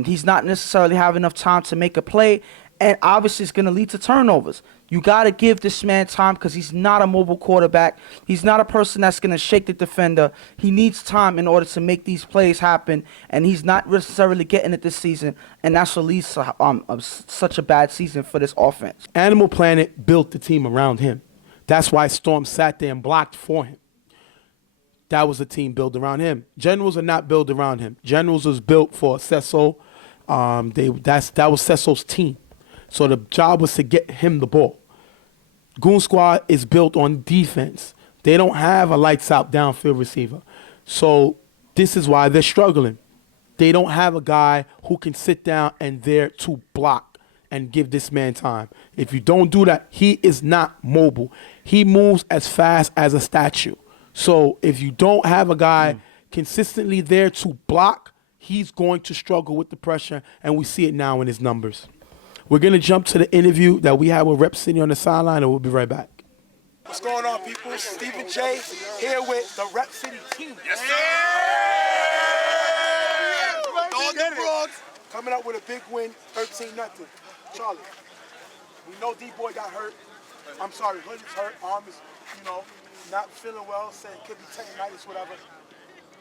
He's not necessarily having enough time to make a play. And obviously, it's going to lead to turnovers. You got to give this man time because he's not a mobile quarterback. He's not a person that's going to shake the defender. He needs time in order to make these plays happen, and he's not necessarily getting it this season, and that's what leads to such a bad season for this offense. Animal Planet built the team around him. That's why Storm sat there and blocked for him. That was a team built around him. Generals are not built around him. Generals was built for Cecil. That was Cecil's team. So the job was to get him the ball. Goon Squad is built on defense. They don't have a lights-out downfield receiver. So this is why they're struggling. They don't have a guy who can sit down and there to block and give this man time. If you don't do that, he is not mobile. He moves as fast as a statue. So if you don't have a guy consistently there to block, he's going to struggle with the pressure, and we see it now in his numbers. We're going to jump to the interview that we had with Rep City on the sideline, and we'll be right back. What's going on, people? Stephen J. here with the Rep City team. Yes, sir! On the Bronx. Coming up with a big win, 13-0. Charlie, we know D-Boy got hurt. I'm sorry, Hood is hurt. Arm is, not feeling well. Saying it could be tendonitis, whatever.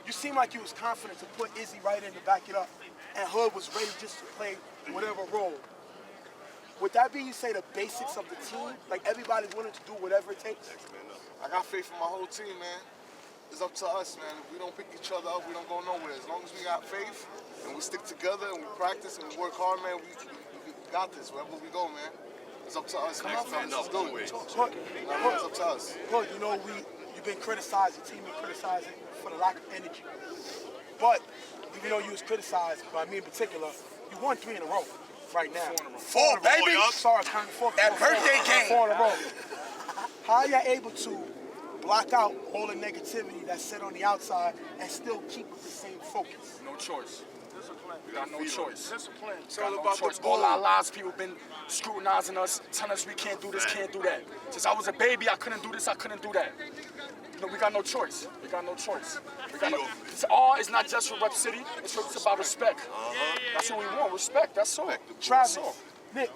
You seem like you was confident to put Izzy right in to back it up, and Hood was ready just to play whatever role. Would that be, you say, the basics of the team? Like everybody's willing to do whatever it takes? I got faith in my whole team, man. It's up to us, man. If we don't pick each other up, we don't go nowhere. As long as we got faith and we stick together and we practice and we work hard, man, we got this. Wherever we go, man. It's up to us. Let's do it. It's up to us. Hood, you've been criticized, your team been criticized for the lack of energy. But even though you was criticized, by me in particular, you won 3 in a row. Right now. 4, baby! Sorry, counting 4. That birthday game! 4 in a row. How are you able to block out all the negativity that's set on the outside and still keep the same focus? No choice. We got no choice. Discipline. It's all about the All ball. our lives, people been scrutinizing us, telling us we can't do this, can't do that. Since I was a baby, I couldn't do this, I couldn't do that. We got no choice. We got no choice. It's not just for Rep City. It's about respect. That's what we want. Respect. That's all. Travis, That's all. Nick,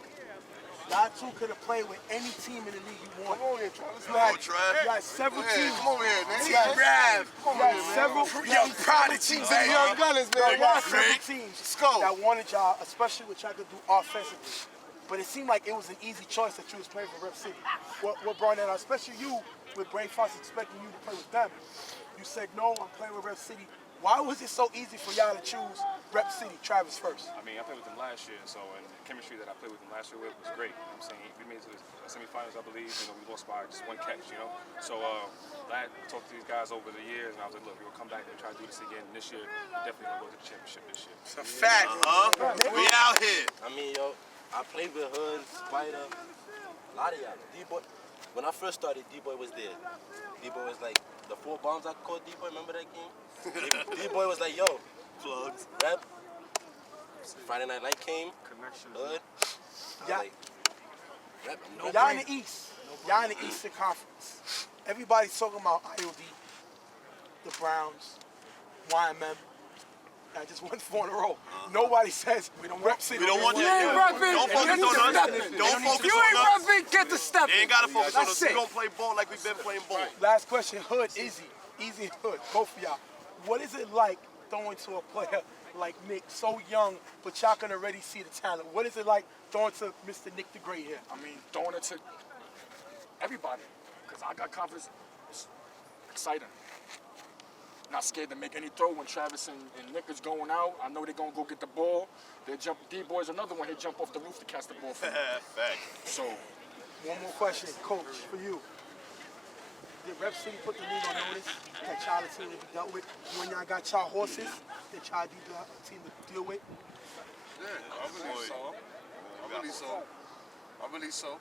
y'all two could have played with any team in the league you want. Come on here, Travis. You had several teams. Come over here, man. You had several Young prodigies, man. Young gunners, man. You had several teams Let's go. that wanted y'all, especially what y'all could do offensively. But it seemed like it was an easy choice that you was playing for Rep City. What brought that out, especially you, with Brave Fox expecting you to play with them. You said, no, I'm playing with Rep City. Why was it so easy for y'all to choose Rep City, Travis first? I mean, I played with them last year, so and the chemistry that I played with them last year with was great. You know what I'm saying? We made it to the semifinals, I believe. We lost by just 1 catch, So I talked to these guys over the years, and I was like, look, we're going to come back and try to do this again. And this year, definitely going to go to the championship this year. It's a fact. We out here. I mean, I played with Hood, Spider, A lot of y'all. D-Boy. When I first started, D-Boy was there. D-Boy was like, the 4 bombs I called D-Boy, remember that game? D-Boy was like, yo, plugs, rep. Friday Night Light came, Hood. Yeah. Like, rep, no Y'all in brain. the East. Y'all in the Eastern Conference. Everybody's talking about IOD, the Browns, YMM. I just won 4 in a row. Nobody says we don't rep City. We don't want You that. ain't repping. Don't focus Get the on us. stepping. Don't focus You ain't on us. repping. Get the step. They ain't gotta focus on That's us. it. We gonna play ball like we've been playing ball. Last question, Hood, Izzy and Hood, both of y'all. What is it like throwing to a player like Nick, so young, but y'all can already see the talent? What is it like throwing to Mr. Nick the Great here? I mean, throwing it to everybody. Because I got confidence. It's exciting. Not scared to make any throw when Travis and Nick is going out. I know they're going to go get the ball. They jump. D-Boy's another one. He jump off the roof to catch the ball for me. Fact. So, One more question, Coach, for you. Did Rep City put the league on notice that y'all team to be dealt with when y'all got y'all horses that y'all need the team to deal with? Yeah, I believe so. I believe so. I believe so.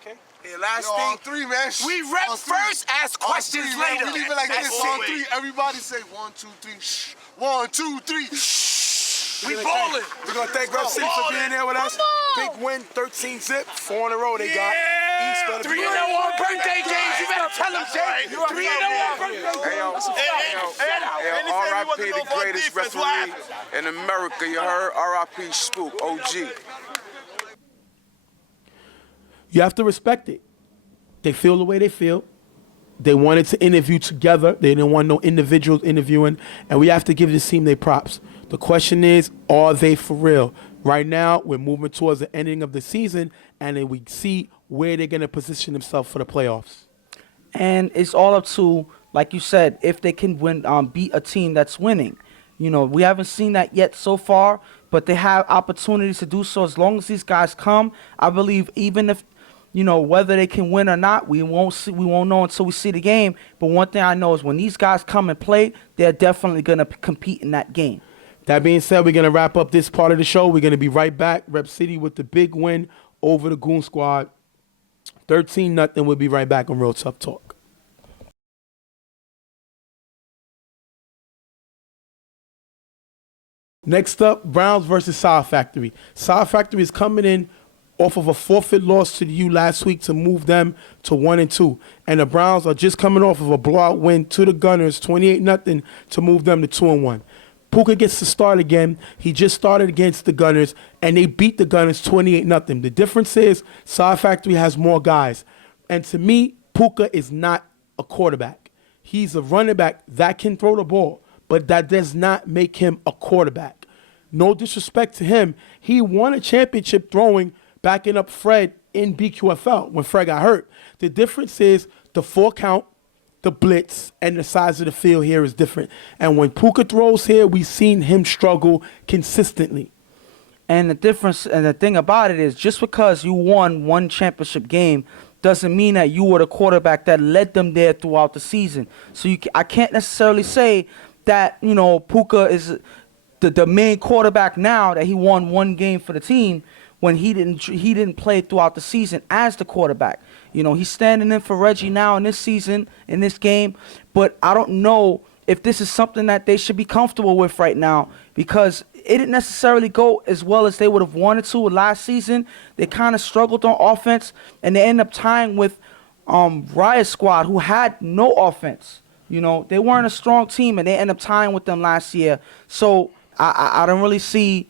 Okay. Yeah, last Yo, on thing, 3, man. we rep On 3. first, ask On questions 3, man. later. We leave it like That's this. On always. 3. Everybody say 1, 2, 3. Shh. 1, 2, 3. Shh. We ballin'. We're going to thank Rep City for being here with us. Big win, 13 zip, 4 in a row they got. East better 3 be in ready. a row birthday games. You better tell them, Jay. 3 in a row birthday games. Hey, yo, R.I.P. the greatest referee in America, you heard? R.I.P. Spook, OG. You have to respect it. They feel the way they feel. They wanted to interview together. They didn't want no individuals interviewing. And we have to give this team their props. The question is, are they for real? Right now, we're moving towards the ending of the season, and then we see where they're going to position themselves for the playoffs. And it's all up to, like you said, if they can win, beat a team that's winning. You know, we haven't seen that yet so far, but they have opportunities to do so. As long as these guys come, I believe even if, you know, whether they can win or not, we won't know until we see the game. But one thing I know is when these guys come and play, they're definitely going to compete in that game. That being said, we're going to wrap up this part of the show. We're going to be right back. Rep City with the big win over the Goon Squad. 13-0. We'll be right back on Real Tough Talk. Next up, Browns versus Sour Factory. Sour Factory is coming in off of a forfeit loss to the U last week to move them to 1-2. And the Browns are just coming off of a blowout win to the Gunners, 28-0, to move them to 2-1. Puka gets to start again. He just started against the Gunners, and they beat the Gunners 28-0. The difference is Sour Factory has more guys. And to me, Puka is not a quarterback. He's a running back that can throw the ball, but that does not make him a quarterback. No disrespect to him. He won a championship throwing, backing up Fred in BQFL when Fred got hurt. The difference is the 4 count, the blitz, and the size of the field here is different. And when Puka throws here, we've seen him struggle consistently. And the difference, and the thing about it is, just because you won one championship game doesn't mean that you were the quarterback that led them there throughout the season. So I can't necessarily say that, you know, Puka is the main quarterback now, that he won one game for the team when he didn't play throughout the season as the quarterback. You know, he's standing in for Reggie now in this season, in this game, but I don't know if this is something that they should be comfortable with right now, because it didn't necessarily go as well as they would have wanted to last season. They kind of struggled on offense, and they ended up tying with Riot Squad, who had no offense. You know, they weren't a strong team, and they ended up tying with them last year. So I don't really see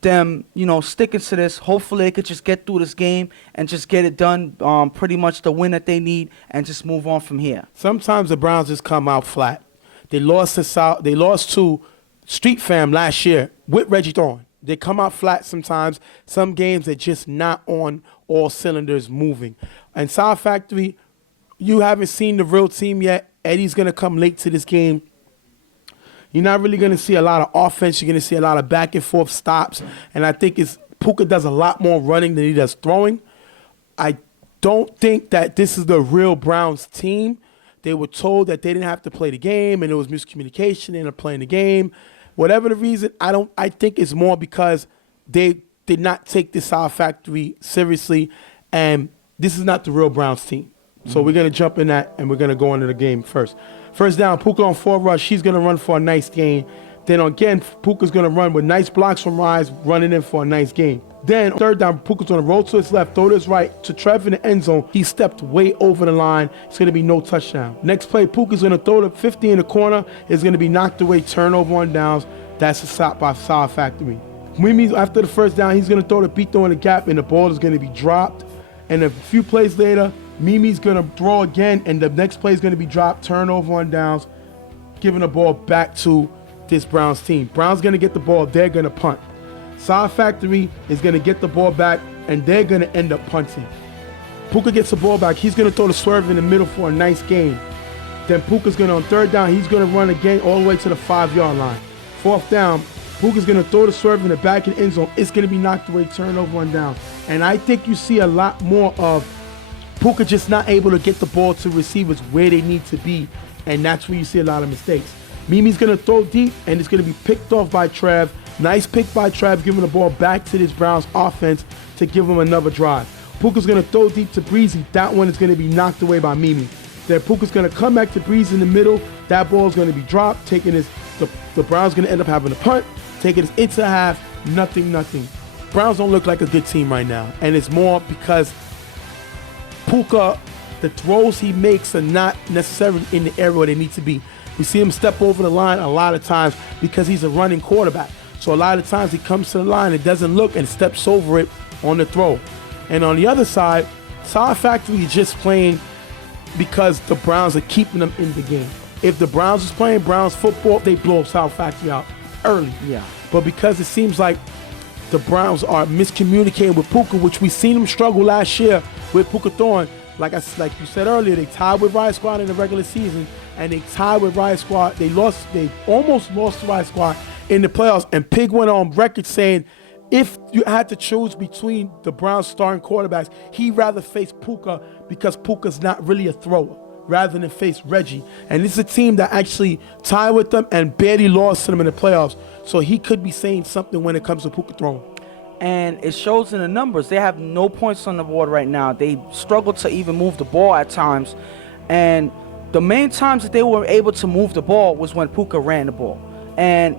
them, you know, sticking to this. Hopefully they could just get through this game and just get it done, pretty much the win that they need, and just move on from here. Sometimes the Browns just come out flat. They lost to Street Fam last year with Reggie throwing. They come out flat sometimes. Some games they're just not on all cylinders moving. And Sour Factory, you haven't seen the real team yet. Eddie's going to come late to this game. You're not really going to see a lot of offense. You're going to see a lot of back and forth stops. And I think Puka does a lot more running than he does throwing. I don't think that this is the real Browns team. They were told that they didn't have to play the game, and it was miscommunication. They ended up playing the game. Whatever the reason, I think it's more because they did not take the Sour Factory seriously. And this is not the real Browns team. So we're going to jump in that, and we're going to go into the game first. First down, Puka on 4 rush. She's going to run for a nice gain. Then again, Puka's going to run with nice blocks from Rise, running in for a nice gain. Then third down, Puka's going to roll to his left, throw to his right, to Trev in the end zone. He stepped way over the line. It's going to be no touchdown. Next play, Puka's going to throw to 50 in the corner. It's going to be knocked away, turnover on downs. That's a stop by Sour Factory. Mimi, after the first down, he's going to throw the Pito in the gap, and the ball is going to be dropped. And a few plays later, Mimi's going to throw again, and the next play is going to be dropped, turnover on downs, giving the ball back to this Browns team. Browns going to get the ball. They're going to punt. Sour Factory is going to get the ball back, and they're going to end up punting. Puka gets the ball back. He's going to throw the swerve in the middle for a nice gain. Then Puka's going to, on third down, he's going to run again all the way to the 5-yard line. Fourth down, Puka's going to throw the swerve in the back of the end zone. It's going to be knocked away, turnover on downs. And I think you see a lot more of Puka just not able to get the ball to receivers where they need to be, and that's where you see a lot of mistakes. Mimi's going to throw deep, and it's going to be picked off by Trev. Nice pick by Trev, giving the ball back to this Browns offense to give them another drive. Puka's going to throw deep to Breezy. That one is going to be knocked away by Mimi. Then Puka's going to come back to Breezy in the middle. That ball is going to be dropped, taking this. The Browns going to end up having a punt, taking this into half, nothing. Browns don't look like a good team right now, and it's more because Puka, the throws he makes are not necessarily in the area where they need to be. We see him step over the line a lot of times because he's a running quarterback. So a lot of times he comes to the line, it doesn't look, and steps over it on the throw. And on the other side, Sour Factory is just playing because the Browns are keeping them in the game. If the Browns was playing Browns football, they blow Sour Factory out early. Yeah. But because it seems like the Browns are miscommunicating with Puka, which we seen them struggle last year with Puka Thorn. Like you said earlier, they tied with Riot Squad in the regular season, and they tied with Riot Squad. They almost lost to Riot Squad in the playoffs, and Pig went on record saying if you had to choose between the Browns starting quarterbacks, he'd rather face Puka because Puka's not really a thrower, rather than face Reggie. And this is a team that actually tied with them and barely lost to them in the playoffs. So he could be saying something when it comes to Puka throwing. And it shows in the numbers. They have no points on the board right now. They struggle to even move the ball at times. And the main times that they were able to move the ball was when Puka ran the ball. And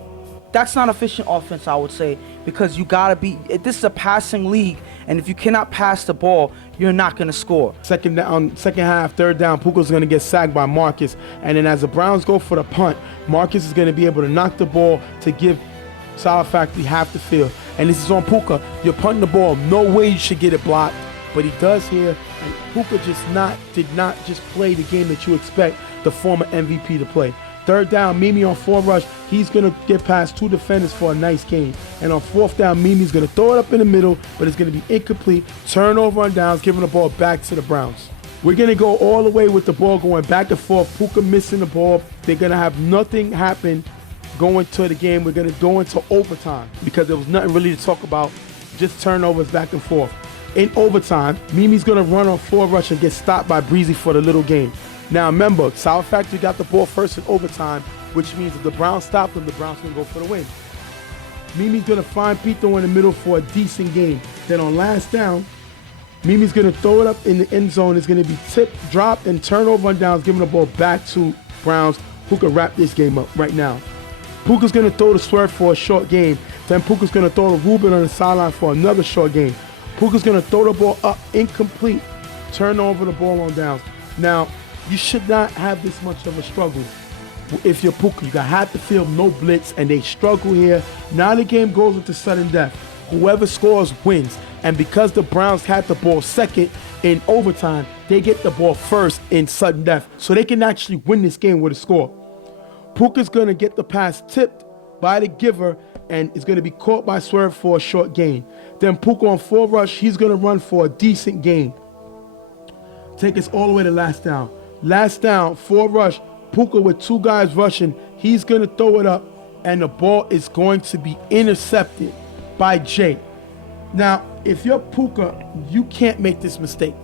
that's not efficient offense, I would say, because you got to be – this is a passing league, and if you cannot pass the ball, you're not going to score. Second half, third down, Puka's going to get sacked by Marcus. And then as the Browns go for the punt, Marcus is going to be able to knock the ball to give Sour Factory half the field. And this is on Puka. You're punting the ball. No way you should get it blocked. But he does here, and Puka did not just play the game that you expect the former MVP to play. Third down, Mimi on 4 rush. He's going to get past 2 defenders for a nice gain. And on fourth down, Mimi's going to throw it up in the middle, but it's going to be incomplete. Turnover on downs, giving the ball back to the Browns. We're going to go all the way with the ball going back and forth. Puka missing the ball. They're going to have nothing happen going to the game. We're going to go into overtime because there was nothing really to talk about, just turnovers back and forth. In overtime, Mimi's going to run on 4 rush and get stopped by Breezy for the little gain. Now remember, Sour Factory got the ball first in overtime, which means if the Browns stop them, the Browns can go for the win. Mimi's going to find Pito in the middle for a decent gain. Then on last down, Mimi's going to throw it up in the end zone. It's going to be tipped, dropped, and turnover on downs, giving the ball back to Browns, who can wrap this game up right now. Puka's going to throw the swerve for a short gain. Then Puka's going to throw the Ruben on the sideline for another short gain. Puka's going to throw the ball up incomplete, turn over the ball on downs. Now, you should not have this much of a struggle if you're Puka. You got half the field, no blitz, and they struggle here. Now the game goes into sudden death. Whoever scores wins. And because the Browns had the ball second in overtime, they get the ball first in sudden death. So they can actually win this game with a score. Puka's going to get the pass tipped by the giver, and it's going to be caught by Swerve for a short gain. Then Puka on 4 rush, he's going to run for a decent gain. Take us all the way to last down. Last down, 4 rush, Puka with 2 guys rushing. He's going to throw it up, and the ball is going to be intercepted by Jay. Now, if you're Puka, you can't make this mistake.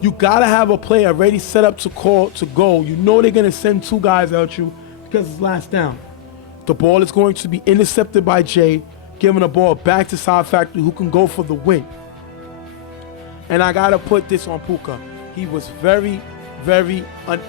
You got to have a play already set up to call to go. You know they're going to send 2 guys at you because it's last down. The ball is going to be intercepted by Jay, giving the ball back to Sour Factory, who can go for the win. And I got to put this on Puka. He was very, very,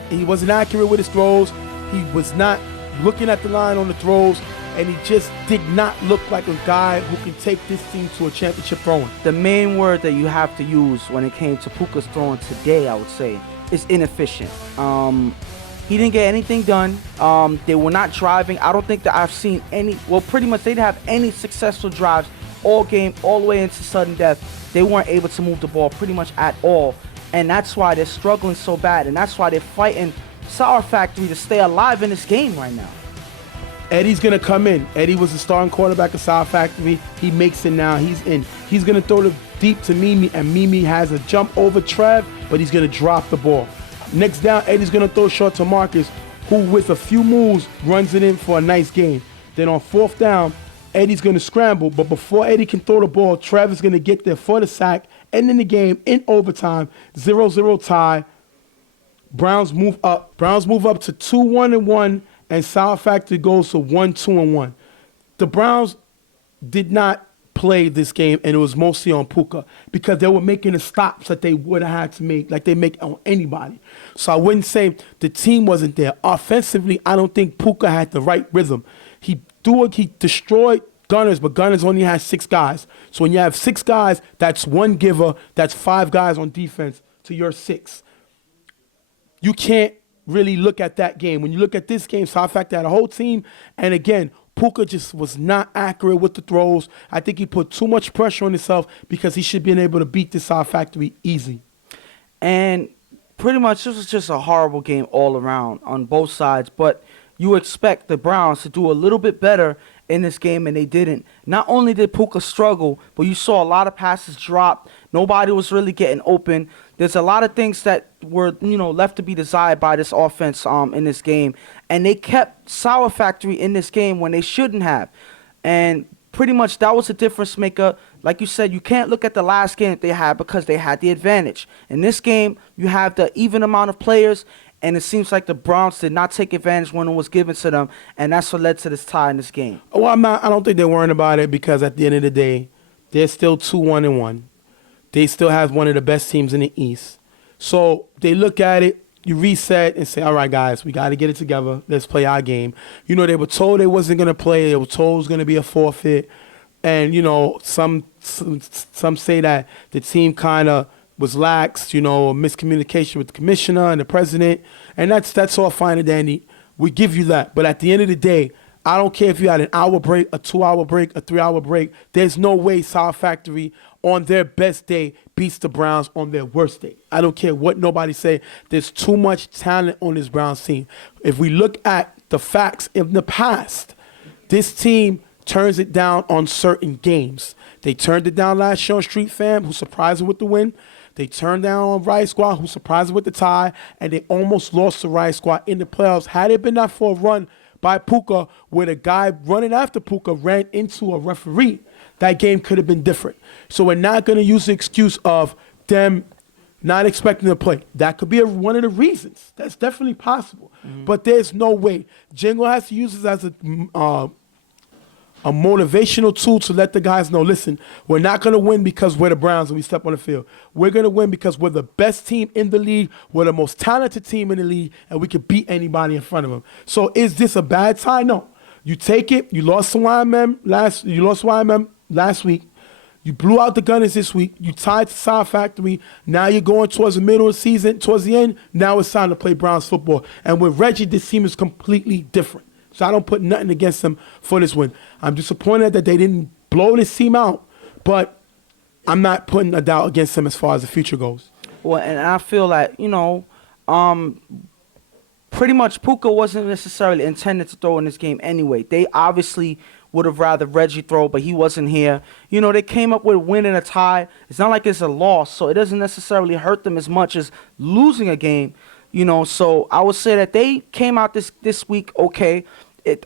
he wasn't accurate with his throws. He was not looking at the line on the throws. And he just did not look like a guy who can take this team to a championship throwing. The main word that you have to use when it came to Puka's throwing today, I would say, is inefficient. He didn't get anything done. They were not driving. I don't think that I've seen any, well, pretty much they didn't have any successful drives all game, all the way into sudden death. They weren't able to move the ball pretty much at all. And that's why they're struggling so bad. And that's why they're fighting Sour Factory to stay alive in this game right now. Eddie's going to come in. Eddie was the starting quarterback of Sour Factory. He makes it now. He's in. He's going to throw the deep to Mimi, and Mimi has a jump over Trev, but he's going to drop the ball. Next down, Eddie's going to throw short to Marcus, who with a few moves runs it in for a nice gain. Then on fourth down, Eddie's going to scramble, but before Eddie can throw the ball, Trev is going to get there for the sack, ending the game in overtime, 0-0 tie. Browns move up. Browns move up to 2-1-1. And Sour Factory goes to 1-2-1. The Browns did not play this game, and it was mostly on Puka because they were making the stops that they would have had to make, like they make on anybody. So I wouldn't say the team wasn't there. Offensively, I don't think Puka had the right rhythm. He destroyed Gunners, but Gunners only had 6 guys. So when you have 6 guys, that's one giver, that's 5 guys on defense to your 6. You can't really look at that game. When you look at this game, South Factory had a whole team, and again, Puka just was not accurate with the throws. I think he put too much pressure on himself because he should be able to beat this South Factory easy. And pretty much this was just a horrible game all around on both sides, but you expect the Browns to do a little bit better in this game, and they didn't. Not only did Puka struggle, but you saw a lot of passes drop. Nobody was really getting open. There's a lot of things that were, left to be desired by this offense in this game. And they kept Sour Factory in this game when they shouldn't have. And pretty much that was a difference maker. Like you said, you can't look at the last game that they had because they had the advantage. In this game, you have the even amount of players, and it seems like the Browns did not take advantage when it was given to them, and that's what led to this tie in this game. Well, I don't think they're worrying about it because at the end of the day, they're still 2-1-1. They still have one of the best teams in the East. So they look at it, you reset and say, all right, guys, we got to get it together. Let's play our game. They were told they wasn't going to play. They were told it was going to be a forfeit. And, some say that the team kind of was lax, miscommunication with the commissioner and the president. And that's all fine and dandy. We give you that. But at the end of the day, I don't care if you had an hour break, a 2-hour break, a 3-hour break. There's no way Sour Factory on their best day beats the Browns on their worst day. I don't care what nobody say. There's too much talent on this Browns team. If we look at the facts in the past, this team turns it down on certain games. They turned it down last year on Street Fam, who surprised them with the win. They turned down on Riot Squad, who surprised them with the tie, and they almost lost to Riot Squad in the playoffs. Had it been not for a run by Puka, where the guy running after Puka ran into a referee, that game could have been different. So we're not going to use the excuse of them not expecting to play. That could be one of the reasons. That's definitely possible. Mm-hmm. But there's no way. Jingle has to use this as a motivational tool to let the guys know, listen, we're not going to win because we're the Browns and we step on the field. We're going to win because we're the best team in the league, we're the most talented team in the league, and we can beat anybody in front of them. So is this a bad tie? No. You take it. You lost to YMM last week. You blew out the Gunners this week. You tied to Sour Factory. Now you're going towards the middle of the season, towards the end. Now it's time to play Browns football. And with Reggie, this team is completely different. So I don't put nothing against them for this win. I'm disappointed that they didn't blow this team out, but I'm not putting a doubt against them as far as the future goes. Well, and I feel like, pretty much Puka wasn't necessarily intended to throw in this game anyway. They obviously would have rather Reggie throw, but he wasn't here. They came up with a win and a tie. It's not like it's a loss, so it doesn't necessarily hurt them as much as losing a game. So I would say that they came out this week okay.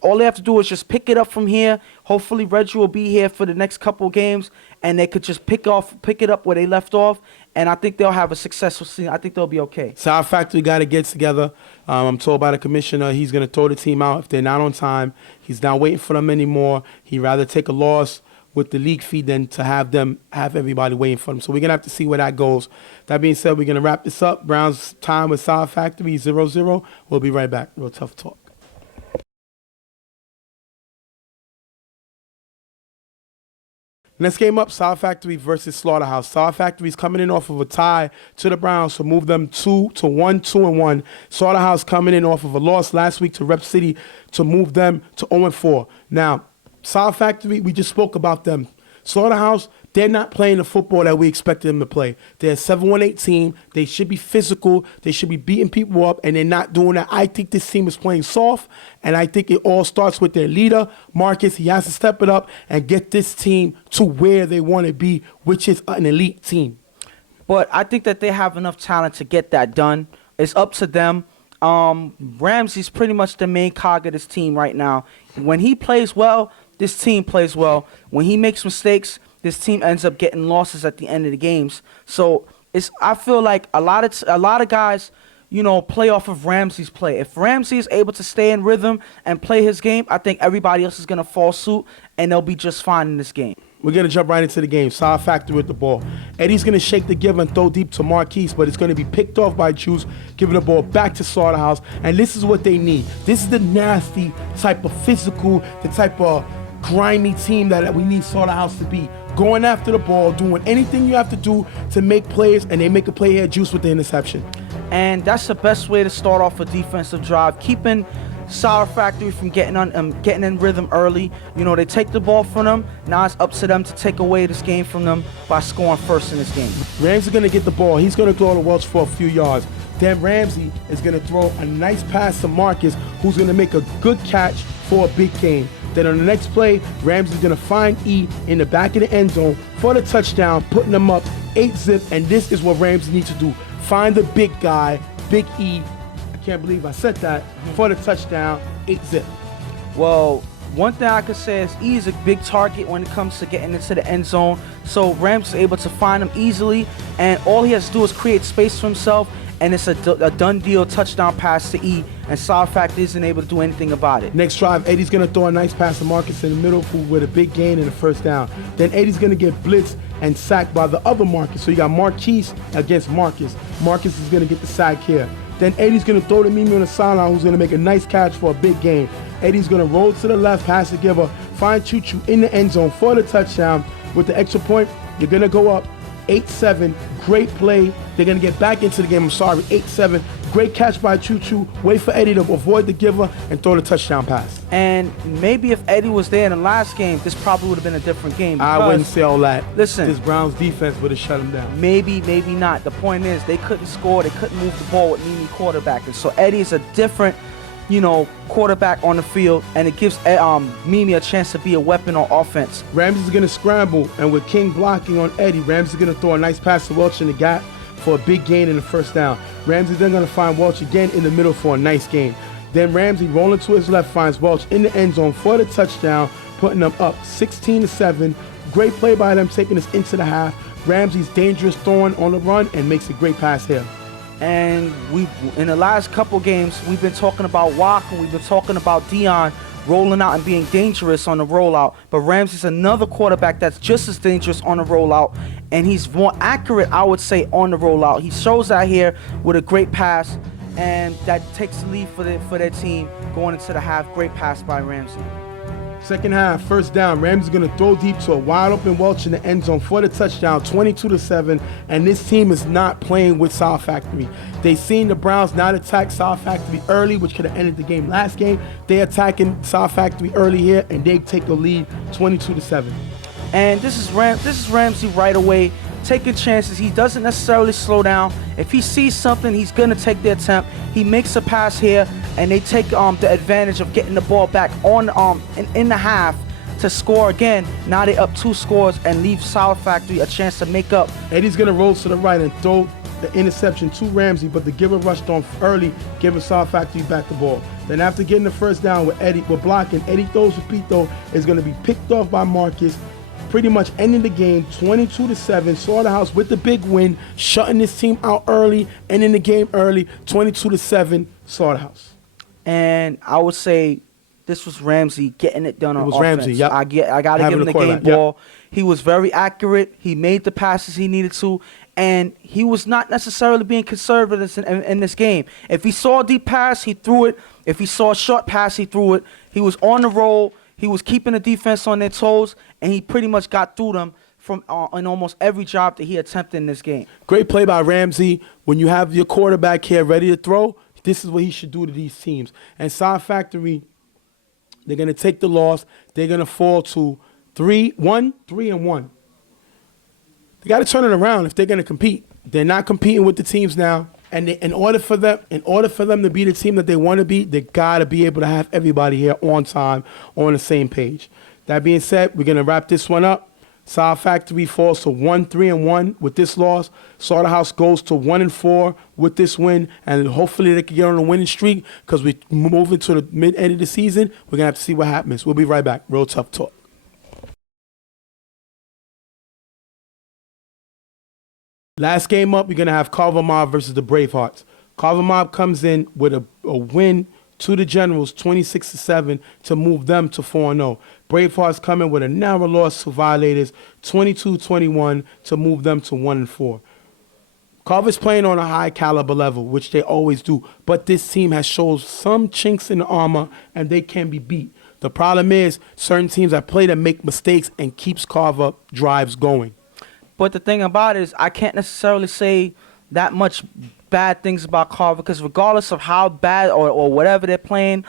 All they have to do is just pick it up from here. Hopefully Reggie will be here for the next couple of games, and they could just pick it up where they left off, and I think they'll have a successful season. I think they'll be okay. Sour Factory got to get together. I'm told by the commissioner he's going to throw the team out if they're not on time. He's not waiting for them anymore. He'd rather take a loss with the league fee than to have everybody waiting for them. So we're going to have to see where that goes. That being said, we're going to wrap this up. Browns time with Sour Factory 0-0. We'll be right back. Real Tough Talk. Next game up, Sour Factory versus Slaughterhouse. Sour Factory's coming in off of a tie to the Browns to move them 2-1. Slaughterhouse coming in off of a loss last week to Rep City to move them to 0-4. Now, Sour Factory, we just spoke about them. Slaughterhouse, they're not playing the football that we expected them to play. They're a 7-1-8 team. They should be physical. They should be beating people up, and they're not doing that. I think this team is playing soft, and I think it all starts with their leader, Marcus. He has to step it up and get this team to where they want to be, which is an elite team. But I think that they have enough talent to get that done. It's up to them. Ramsey's pretty much the main cog of this team right now. When he plays well, this team plays well. When he makes mistakes, this team ends up getting losses at the end of the games. So I feel like a lot of guys, play off of Ramsey's play. If Ramsey is able to stay in rhythm and play his game, I think everybody else is going to fall suit, and they'll be just fine in this game. We're going to jump right into the game. Sour Factory with the ball. Eddie's going to shake the give and throw deep to Marquise, but it's going to be picked off by Juice, giving the ball back to Slaughterhouse. And this is what they need. This is the nasty type of physical, the type of grimy team that we need Slaughterhouse to be. Going after the ball, doing anything you have to do to make plays, and they make a play here, Juice with the interception. And that's the best way to start off a defensive drive, keeping Sour Factory from getting in rhythm early. They take the ball from them. Now it's up to them to take away this game from them by scoring first in this game. Ramsey's going to get the ball. He's going to throw to Welch for a few yards. Then Ramsey is going to throw a nice pass to Marcus, who's going to make a good catch for a big game. Then on the next play, Ramsey's going to find E in the back of the end zone for the touchdown, putting them up 8-zip, and this is what Ramsey needs to do. Find the big guy, Big E. I can't believe I said that. For the touchdown, 8-zip. Well, one thing I could say is E is a big target when it comes to getting into the end zone. So Ramsey's able to find him easily, and all he has to do is create space for himself, and it's a done deal touchdown pass to E, and Sour Factory isn't able to do anything about it. Next drive, Eddie's going to throw a nice pass to Marcus in the middle with a big gain and a first down. Then Eddie's going to get blitzed and sacked by the other Marcus. So you got Marquise against Marcus. Marcus is going to get the sack here. Then Eddie's going to throw to Mimi on the sideline, who's going to make a nice catch for a big gain. Eddie's going to roll to the left, pass the giver, find Choo Choo in the end zone for the touchdown. With the extra point, you're going to go up 8-7. Great play. They're going to get back into the game. 8-7. Great catch by Choo Choo. Wait for Eddie to avoid the giver and throw the touchdown pass. And maybe if Eddie was there in the last game, this probably would have been a different game. I wouldn't say all that. Listen, this Browns defense would have shut him down. Maybe not. The point is they couldn't score. They couldn't move the ball with Mimi quarterbacking. So Eddie is a different, quarterback on the field, and it gives Mimi a chance to be a weapon on offense. Ramsey's going to scramble, and with King blocking on Eddie, Ramsey's going to throw a nice pass to Welch in the gap for a big gain in the first down. Ramsey's then going to find Welch again in the middle for a nice gain. Then Ramsey rolling to his left finds Welch in the end zone for the touchdown, putting them up 16-7. Great play by them, taking us into the half. Ramsey's dangerous throwing on the run and makes a great pass here. And in the last couple games, we've been talking about Walker, we've been talking about Dion rolling out and being dangerous on the rollout. But Ramsey's another quarterback that's just as dangerous on the rollout, and he's more accurate, I would say, on the rollout. He shows out here with a great pass, and that takes the lead for their team going into the half. Great pass by Ramsey. Second half, first down. Ramsey's going to throw deep to a wide open Welch in the end zone for the touchdown, 22-7. And this team is not playing with Sour Factory. They seen the Browns not attack Sour Factory early, which could have ended the game last game. They attacking Sour Factory early here, and they take the lead, 22-7. And this is Ramsey right away, taking chances. He doesn't necessarily slow down. If he sees something, he's going to take the attempt. He makes a pass here, and they take the advantage of getting the ball back on in the half to score again. Now they up 2 scores and leave Sour Factory a chance to make up. Eddie's going to roll to the right and throw the interception to Ramsey, but the giver rushed on early, giving Sour Factory back the ball. Then after getting the first down with blocking, Eddie throws Repito is going to be picked off by Marcus, pretty much ending the game 22-7. Slaughterhouse with the big win, shutting this team out early, ending the game early, 22-7, Slaughterhouse. And I would say This was Ramsey getting it done on was offense. Ramsey, yep. I got to Having give him the the game quarterback, yep. ball. He was very accurate. He made the passes he needed to, and he was not necessarily being conservative in this game. If he saw a deep pass, he threw it. If he saw a short pass, he threw it. He was on the roll. He was keeping the defense on their toes, and he pretty much got through them from in almost every job that he attempted in this game. Great play by Ramsey. When you have your quarterback here ready to throw, this is what he should do to these teams. And Side Factory, they're going to take the loss. They're going to fall to 3-1. They got to turn it around if they're going to compete. They're not competing with the teams now. And in order for them to be the team that they want to be, they got to be able to have everybody here on time, on the same page. That being said, we're going to wrap this one up. Side Factory falls to 1-3-1 with this loss. Slaughterhouse goes to 1-4 with this win, and hopefully they can get on a winning streak because we move into the mid-end of the season. We're going to have to see what happens. We'll be right back. Real Tough Talk. Last game up, we're going to have Carver Mob versus the Bravehearts. Carver Mob comes in with a win to the Generals, 26-7, to move them to 4-0. Bravehearts come in with a narrow loss to Violators, 22-21, to move them to 1-4. Carver's playing on a high caliber level, which they always do, but this team has shown some chinks in the armor, and they can be beat. The problem is certain teams that play to make mistakes and keeps Carver drives going. But the thing about it is I can't necessarily say that much bad things about Carver because regardless of how bad or whatever they're playing,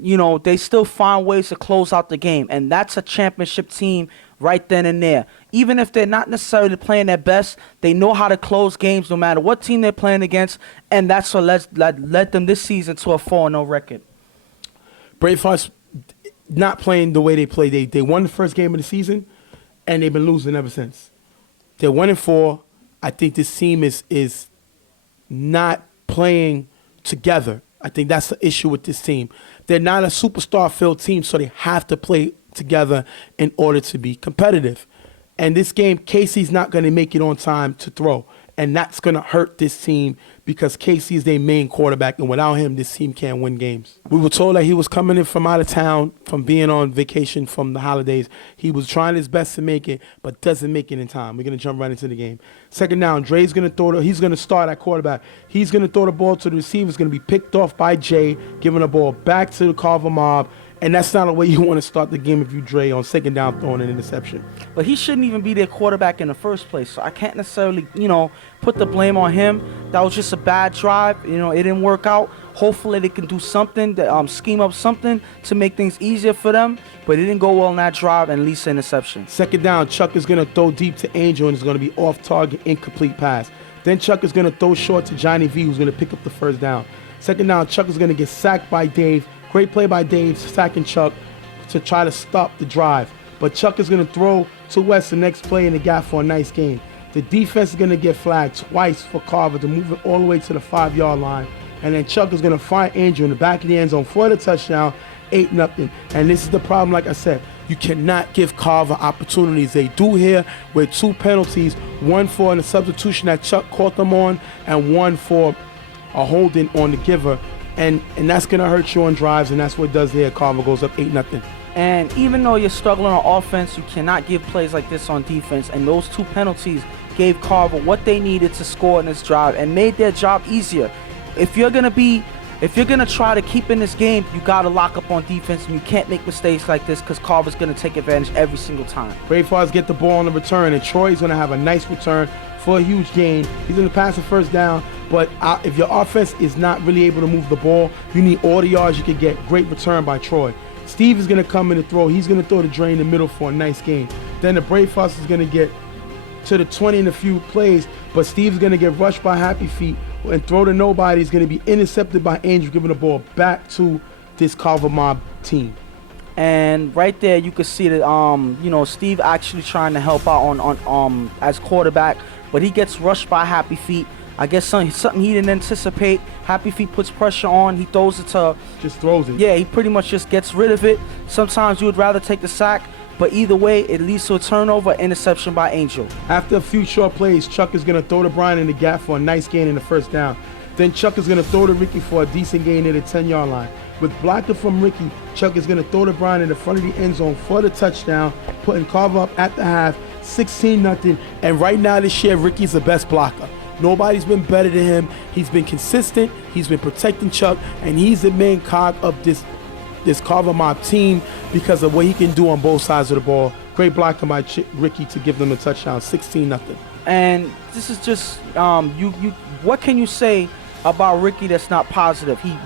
you know, they still find ways to close out the game. And that's a championship team right then and there. Even if they're not necessarily playing their best, they know how to close games no matter what team they're playing against. And that's what led them this season to a 4-0 record. Bravehearts not playing the way they play. They won the first game of the season, and they've been losing ever since. They're 1-4. I think this team is not playing together. I think that's the issue with this team. They're not a superstar-filled team, so they have to play together in order to be competitive. And this game, Casey's not going to make it on time to throw. And that's going to hurt this team because Casey is their main quarterback, and without him, this team can't win games. We were told that he was coming in from out of town, from being on vacation from the holidays. He was trying his best to make it, but doesn't make it in time. We're going to jump right into the game. Second down, Dre's going to he's going to start at quarterback. He's going to throw the ball to the receiver. It's going to be picked off by Jay, giving the ball back to the Carver Mob. And that's not the way you want to start the game if you Dre on second down throwing an interception. But he shouldn't even be their quarterback in the first place. So I can't necessarily, put the blame on him. That was just a bad drive. It didn't work out. Hopefully they can do something, scheme up something to make things easier for them. But it didn't go well in that drive and least interception. Second down, Chuck is going to throw deep to Angel, and it's going to be off-target, incomplete pass. Then Chuck is going to throw short to Johnny V, who's going to pick up the first down. Second down, Chuck is going to get sacked by Dave. Great play by Dave, sacking Chuck to try to stop the drive. But Chuck is going to throw to West the next play in the gap for a nice gain. The defense is going to get flagged twice for Carver to move it all the way to the 5-yard line. And then Chuck is going to find Andrew in the back of the end zone for the touchdown, 8-0. And this is the problem, like I said. You cannot give Carver opportunities. They do here with 2 penalties, one for the substitution that Chuck caught them on and one for a holding on the giver. And that's going to hurt you on drives, and that's what it does here. Carver goes up 8-0. And even though you're struggling on offense, you cannot give plays like this on defense. And those 2 penalties gave Carver what they needed to score in this drive and made their job easier. If you're gonna try to keep in this game, you gotta lock up on defense, and you can't make mistakes like this because Carver's gonna take advantage every single time. Bravehearts get the ball on the return, and Troy's gonna have a nice return for a huge gain. He's gonna pass the first down, but if your offense is not really able to move the ball, you need all the yards you can get. Great return by Troy. Steve is gonna come in and throw. He's gonna throw the drain in the middle for a nice gain. Then the Bravehearts is gonna get to the 20 in a few plays, but Steve's gonna get rushed by Happy Feet and throw to nobody. Is gonna be intercepted by Andrew, giving the ball back to this Carver Mob team. And right there, you can see that Steve actually trying to help out on as quarterback, but he gets rushed by Happy Feet. I guess something he didn't anticipate. Happy Feet puts pressure on. He throws it to. Just throws it. Yeah, he pretty much just gets rid of it. Sometimes you would rather take the sack, but either way, it leads to a turnover, interception by Angel. After a few short plays, Chuck is going to throw to Brian in the gap for a nice gain in the first down. Then Chuck is going to throw to Ricky for a decent gain at the 10-yard line. With blocker from Ricky, Chuck is going to throw to Brian in the front of the end zone for the touchdown, putting Carver up at the half, 16-0. And right now this year, Ricky's the best blocker. Nobody's been better than him. He's been consistent. He's been protecting Chuck, and he's the main cog of this Carver Mob team because of what he can do on both sides of the ball. Great blocking by Ricky to give them a touchdown, 16-0. And this is just what can you say about Ricky that's not positive? He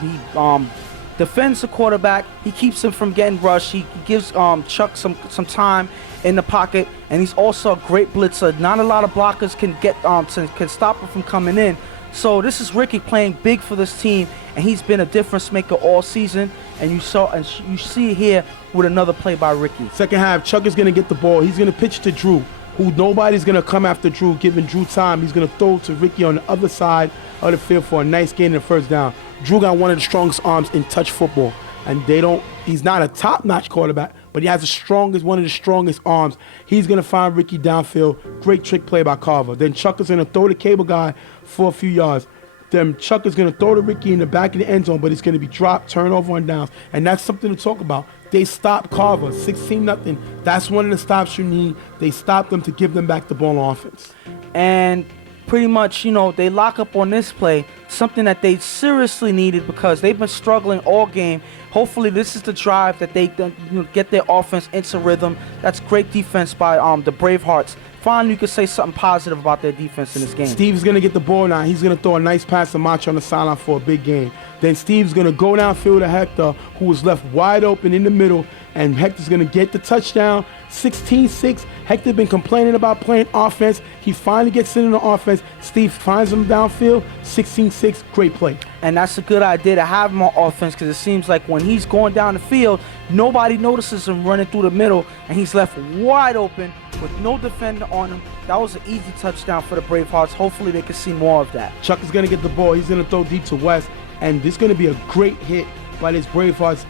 defends the quarterback. He keeps him from getting rushed. He gives Chuck some time in the pocket, and he's also a great blitzer. Not a lot of blockers can stop him from coming in. So this is Ricky playing big for this team, and he's been a difference maker all season. And you see it here with another play by Ricky. Second half, Chuck is going to get the ball. He's going to pitch to Drew, who nobody's going to come after Drew, giving Drew time. He's going to throw to Ricky on the other side of the field for a nice gain in the first down. Drew got one of the strongest arms in touch football, and he's not a top-notch quarterback, but he has one of the strongest arms. He's going to find Ricky downfield. Great trick play by Carver. Then Chuck is going to throw the cable guy for a few yards. Then Chuck is going to throw to Ricky in the back of the end zone, but it's going to be dropped, turnover, and downs. And that's something to talk about. They stopped Carver, 16-0. That's one of the stops you need. They stopped them to give them back the ball on offense. And pretty much, they lock up on this play, something that they seriously needed because they've been struggling all game. Hopefully this is the drive that they get their offense into rhythm. That's great defense by the Bravehearts. Finally, you could say something positive about their defense in this game. Steve's going to get the ball now. He's going to throw a nice pass to Macho on the sideline for a big gain. Then Steve's going to go downfield to Hector, who was left wide open in the middle, and Hector's going to get the touchdown, 16-6. Hector been complaining about playing offense. He finally gets in the offense. Steve finds him downfield, 16-6. Great play. And that's a good idea to have him on offense because it seems like when he's going down the field, nobody notices him running through the middle, and he's left wide open with no defender on him. That was an easy touchdown for the Bravehearts. Hopefully they can see more of that. Chuck is going to get the ball. He's going to throw deep to West, and this is going to be a great hit by this Bravehearts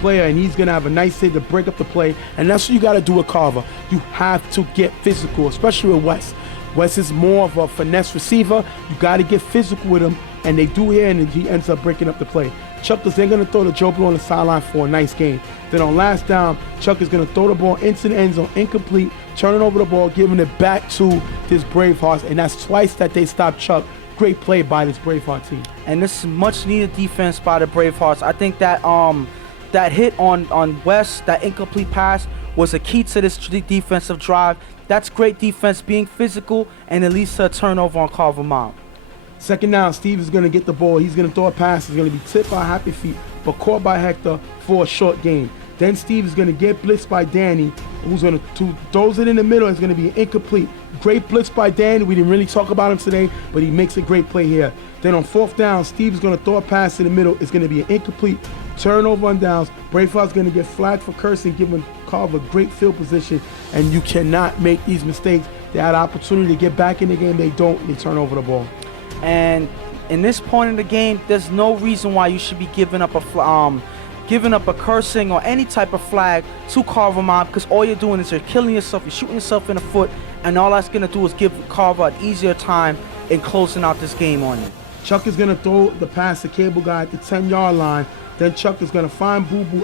player, and he's going to have a nice hit to break up the play, and that's what you got to do with Carver. You have to get physical, especially with West. West is more of a finesse receiver. You got to get physical with him, and they do here, and he ends up breaking up the play. Chuck is then going to throw the Joe Blow on the sideline for a nice gain. Then on last down, Chuck is going to throw the ball into the end zone, incomplete, turning over the ball, giving it back to this Bravehearts, and that's twice that they stopped Chuck. Great play by this Braveheart team. And this is much needed defense by the Bravehearts. I think that that hit on West, that incomplete pass, was a key to this defensive drive. That's great defense, being physical, and at least a turnover on Carver Mound. Second down, Steve is going to get the ball. He's going to throw a pass. It's going to be tipped by Happy Feet, but caught by Hector for a short gain. Then Steve is going to get blitzed by Danny, who's going to throws it in the middle. It's going to be incomplete. Great blitz by Danny. We didn't really talk about him today, but he makes a great play here. Then on fourth down, Steve is going to throw a pass in the middle. It's going to be an incomplete turnover on downs. Braveheart's going to get flagged for cursing, giving Carver great field position, and you cannot make these mistakes. They had an opportunity to get back in the game. They don't. They turn over the ball. And in this point in the game, there's no reason why you should be giving up a cursing or any type of flag to Carver Mob, because all you're doing is you're killing yourself, you're shooting yourself in the foot, and all that's going to do is give Carver an easier time in closing out this game on you. Chuck is going to throw the pass to Cable Guy at the 10-yard line. Then Chuck is going to find Boo Boo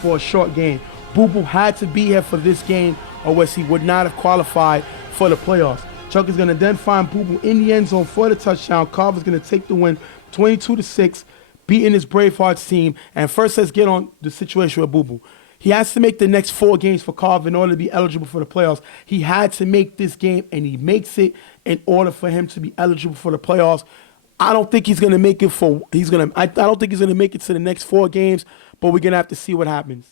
for a short gain. Boo Boo had to be here for this game, or else he would not have qualified for the playoffs. Chuck is going to then find Boo Boo in the end zone for the touchdown. Carver's going to take the win, 22-6, beating his Bravehearts team. And first, let's get on the situation with Boo Boo. He has to make the next 4 games for Carver in order to be eligible for the playoffs. He had to make this game, and he makes it in order for him to be eligible for the playoffs. I don't think he's going to make it I don't think he's going to make it to the next 4 games, but we're going to have to see what happens.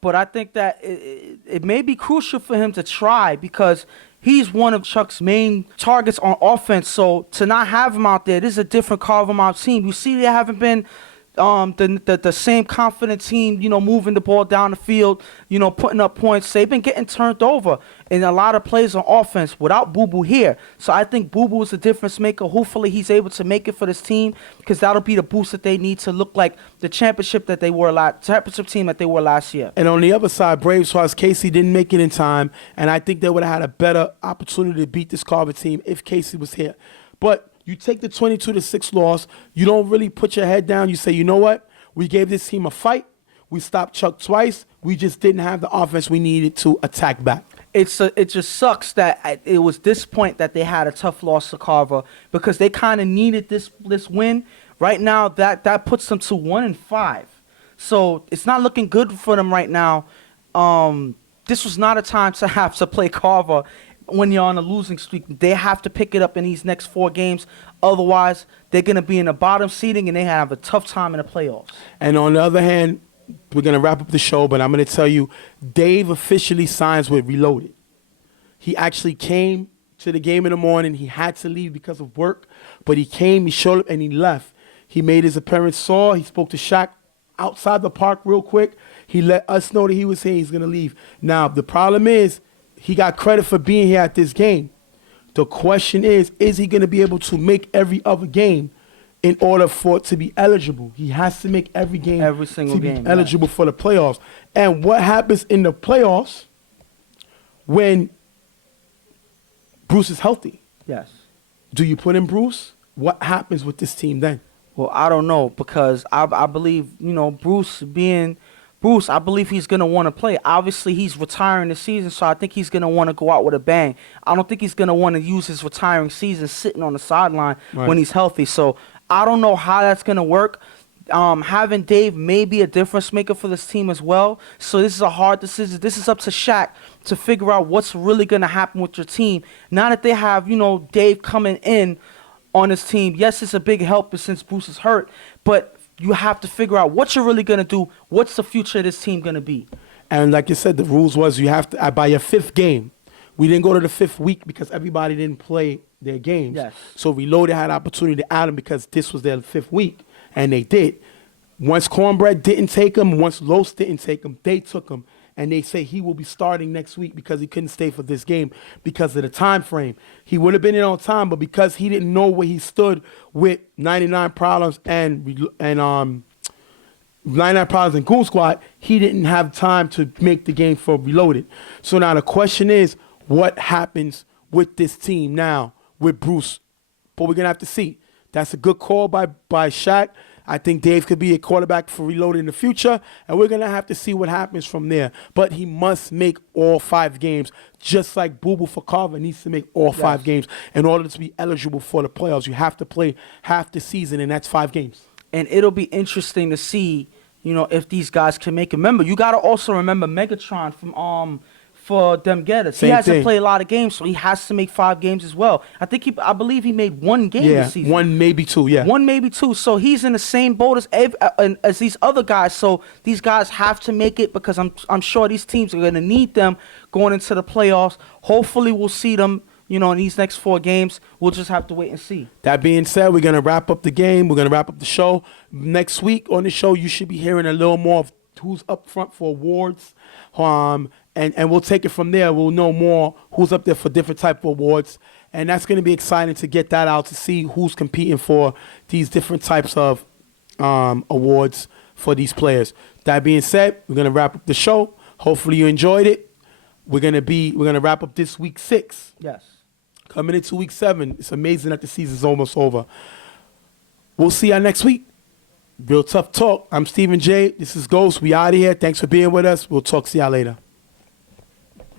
But I think that it may be crucial for him to try, because he's one of Chuck's main targets on offense. So to not have him out there, this is a different Carver Mob team. You see, they haven't been the same confident team, moving the ball down the field, putting up points. They've been getting turned over in a lot of plays on offense without Boo Boo here. So I think Boo Boo is a difference maker. Hopefully he's able to make it for this team, because that'll be the boost that they need to look like the championship team that they were last year. And on the other side, Bravehearts, Casey didn't make it in time, and I think they would have had a better opportunity to beat this Carver team if Casey was here. But you take the 22-6 loss. You don't really put your head down. You say, you know what? We gave this team a fight. We stopped Chuck twice. We just didn't have the offense we needed to attack back. It just sucks that it was this point that they had a tough loss to Carver because they kind of needed this win. Right now, that puts them to 1-5. So it's not looking good for them right now. This was not a time to have to play Carver when you're on a losing streak. They have to pick it up in these next 4 games. Otherwise, they're going to be in the bottom seeding, and they have a tough time in the playoffs. And on the other hand, we're going to wrap up the show, but I'm going to tell you, Dave officially signs with Reloaded. He actually came to the game in the morning. He had to leave because of work, but he came, he showed up, and he left. He made his appearance, he spoke to Shaq outside the park real quick. He let us know that he was saying he's going to leave. Now, the problem is he got credit for being here at this game. The question is he going to be able to make every other game in order for it to be eligible? He has to make every game Every single to be game, eligible for the playoffs. And what happens in the playoffs when Bruce is healthy? Yes. Do you put in Bruce? What happens with this team then? Well, I don't know because I believe, Bruce, I believe he's going to want to play. Obviously, he's retiring this season, so I think he's going to want to go out with a bang. I don't think he's going to want to use his retiring season sitting on the sideline when he's healthy. So I don't know how that's going to work. Having Dave may be a difference maker for this team as well. So this is a hard decision. This is up to Shaq to figure out what's really going to happen with your team. Now that they have, Dave coming in on this team, yes, it's a big help since Bruce is hurt, but you have to figure out what you're really going to do. What's the future of this team going to be? And like you said, the rules was you have to, by your 5th game, we didn't go to the 5th week because everybody didn't play their games. Yes. So Reloaded had opportunity to add them because this was their 5th week, and they did. Once Cornbread didn't take him, once Los didn't take him, they took him. And they say he will be starting next week because he couldn't stay for this game because of the time frame. He would have been in on time, but because he didn't know where he stood with 99 Problems and 99 Problems and Goon Squad, he didn't have time to make the game for Reloaded. So now the question is, what happens with this team now with Bruce? But we're going to have to see. That's a good call by Shaq. I think Dave could be a quarterback for Reloaded in the future, and we're going to have to see what happens from there. But he must make all 5 games, just like Boo Boo for Carver needs to make all 5 games in order to be eligible for the playoffs. You have to play half the season, and that's 5 games. And it'll be interesting to see, if these guys can make it. Remember, you got to also remember Megatron from for them Getters. He hasn't played a lot of games, so he has to make 5 games as well. I believe he made 1 game this season. 1, maybe 2, yeah. 1, maybe 2. So he's in the same boat as these other guys. So these guys have to make it because I'm sure these teams are going to need them going into the playoffs. Hopefully we'll see them, in these next 4 games. We'll just have to wait and see. That being said, we're going to wrap up the game. We're going to wrap up the show. Next week on the show, you should be hearing a little more of who's up front for awards. And we'll take it from there. We'll know more who's up there for different type of awards. And that's going to be exciting to get that out, to see who's competing for these different types of awards for these players. That being said, we're going to wrap up the show. Hopefully you enjoyed it. We're going to wrap up this week 6. Yes. Coming into week 7. It's amazing that the season's almost over. We'll see y'all next week. Real Tough Talk. I'm Stephen J. This is Ghost. We out of here. Thanks for being with us. We'll talk. See y'all later.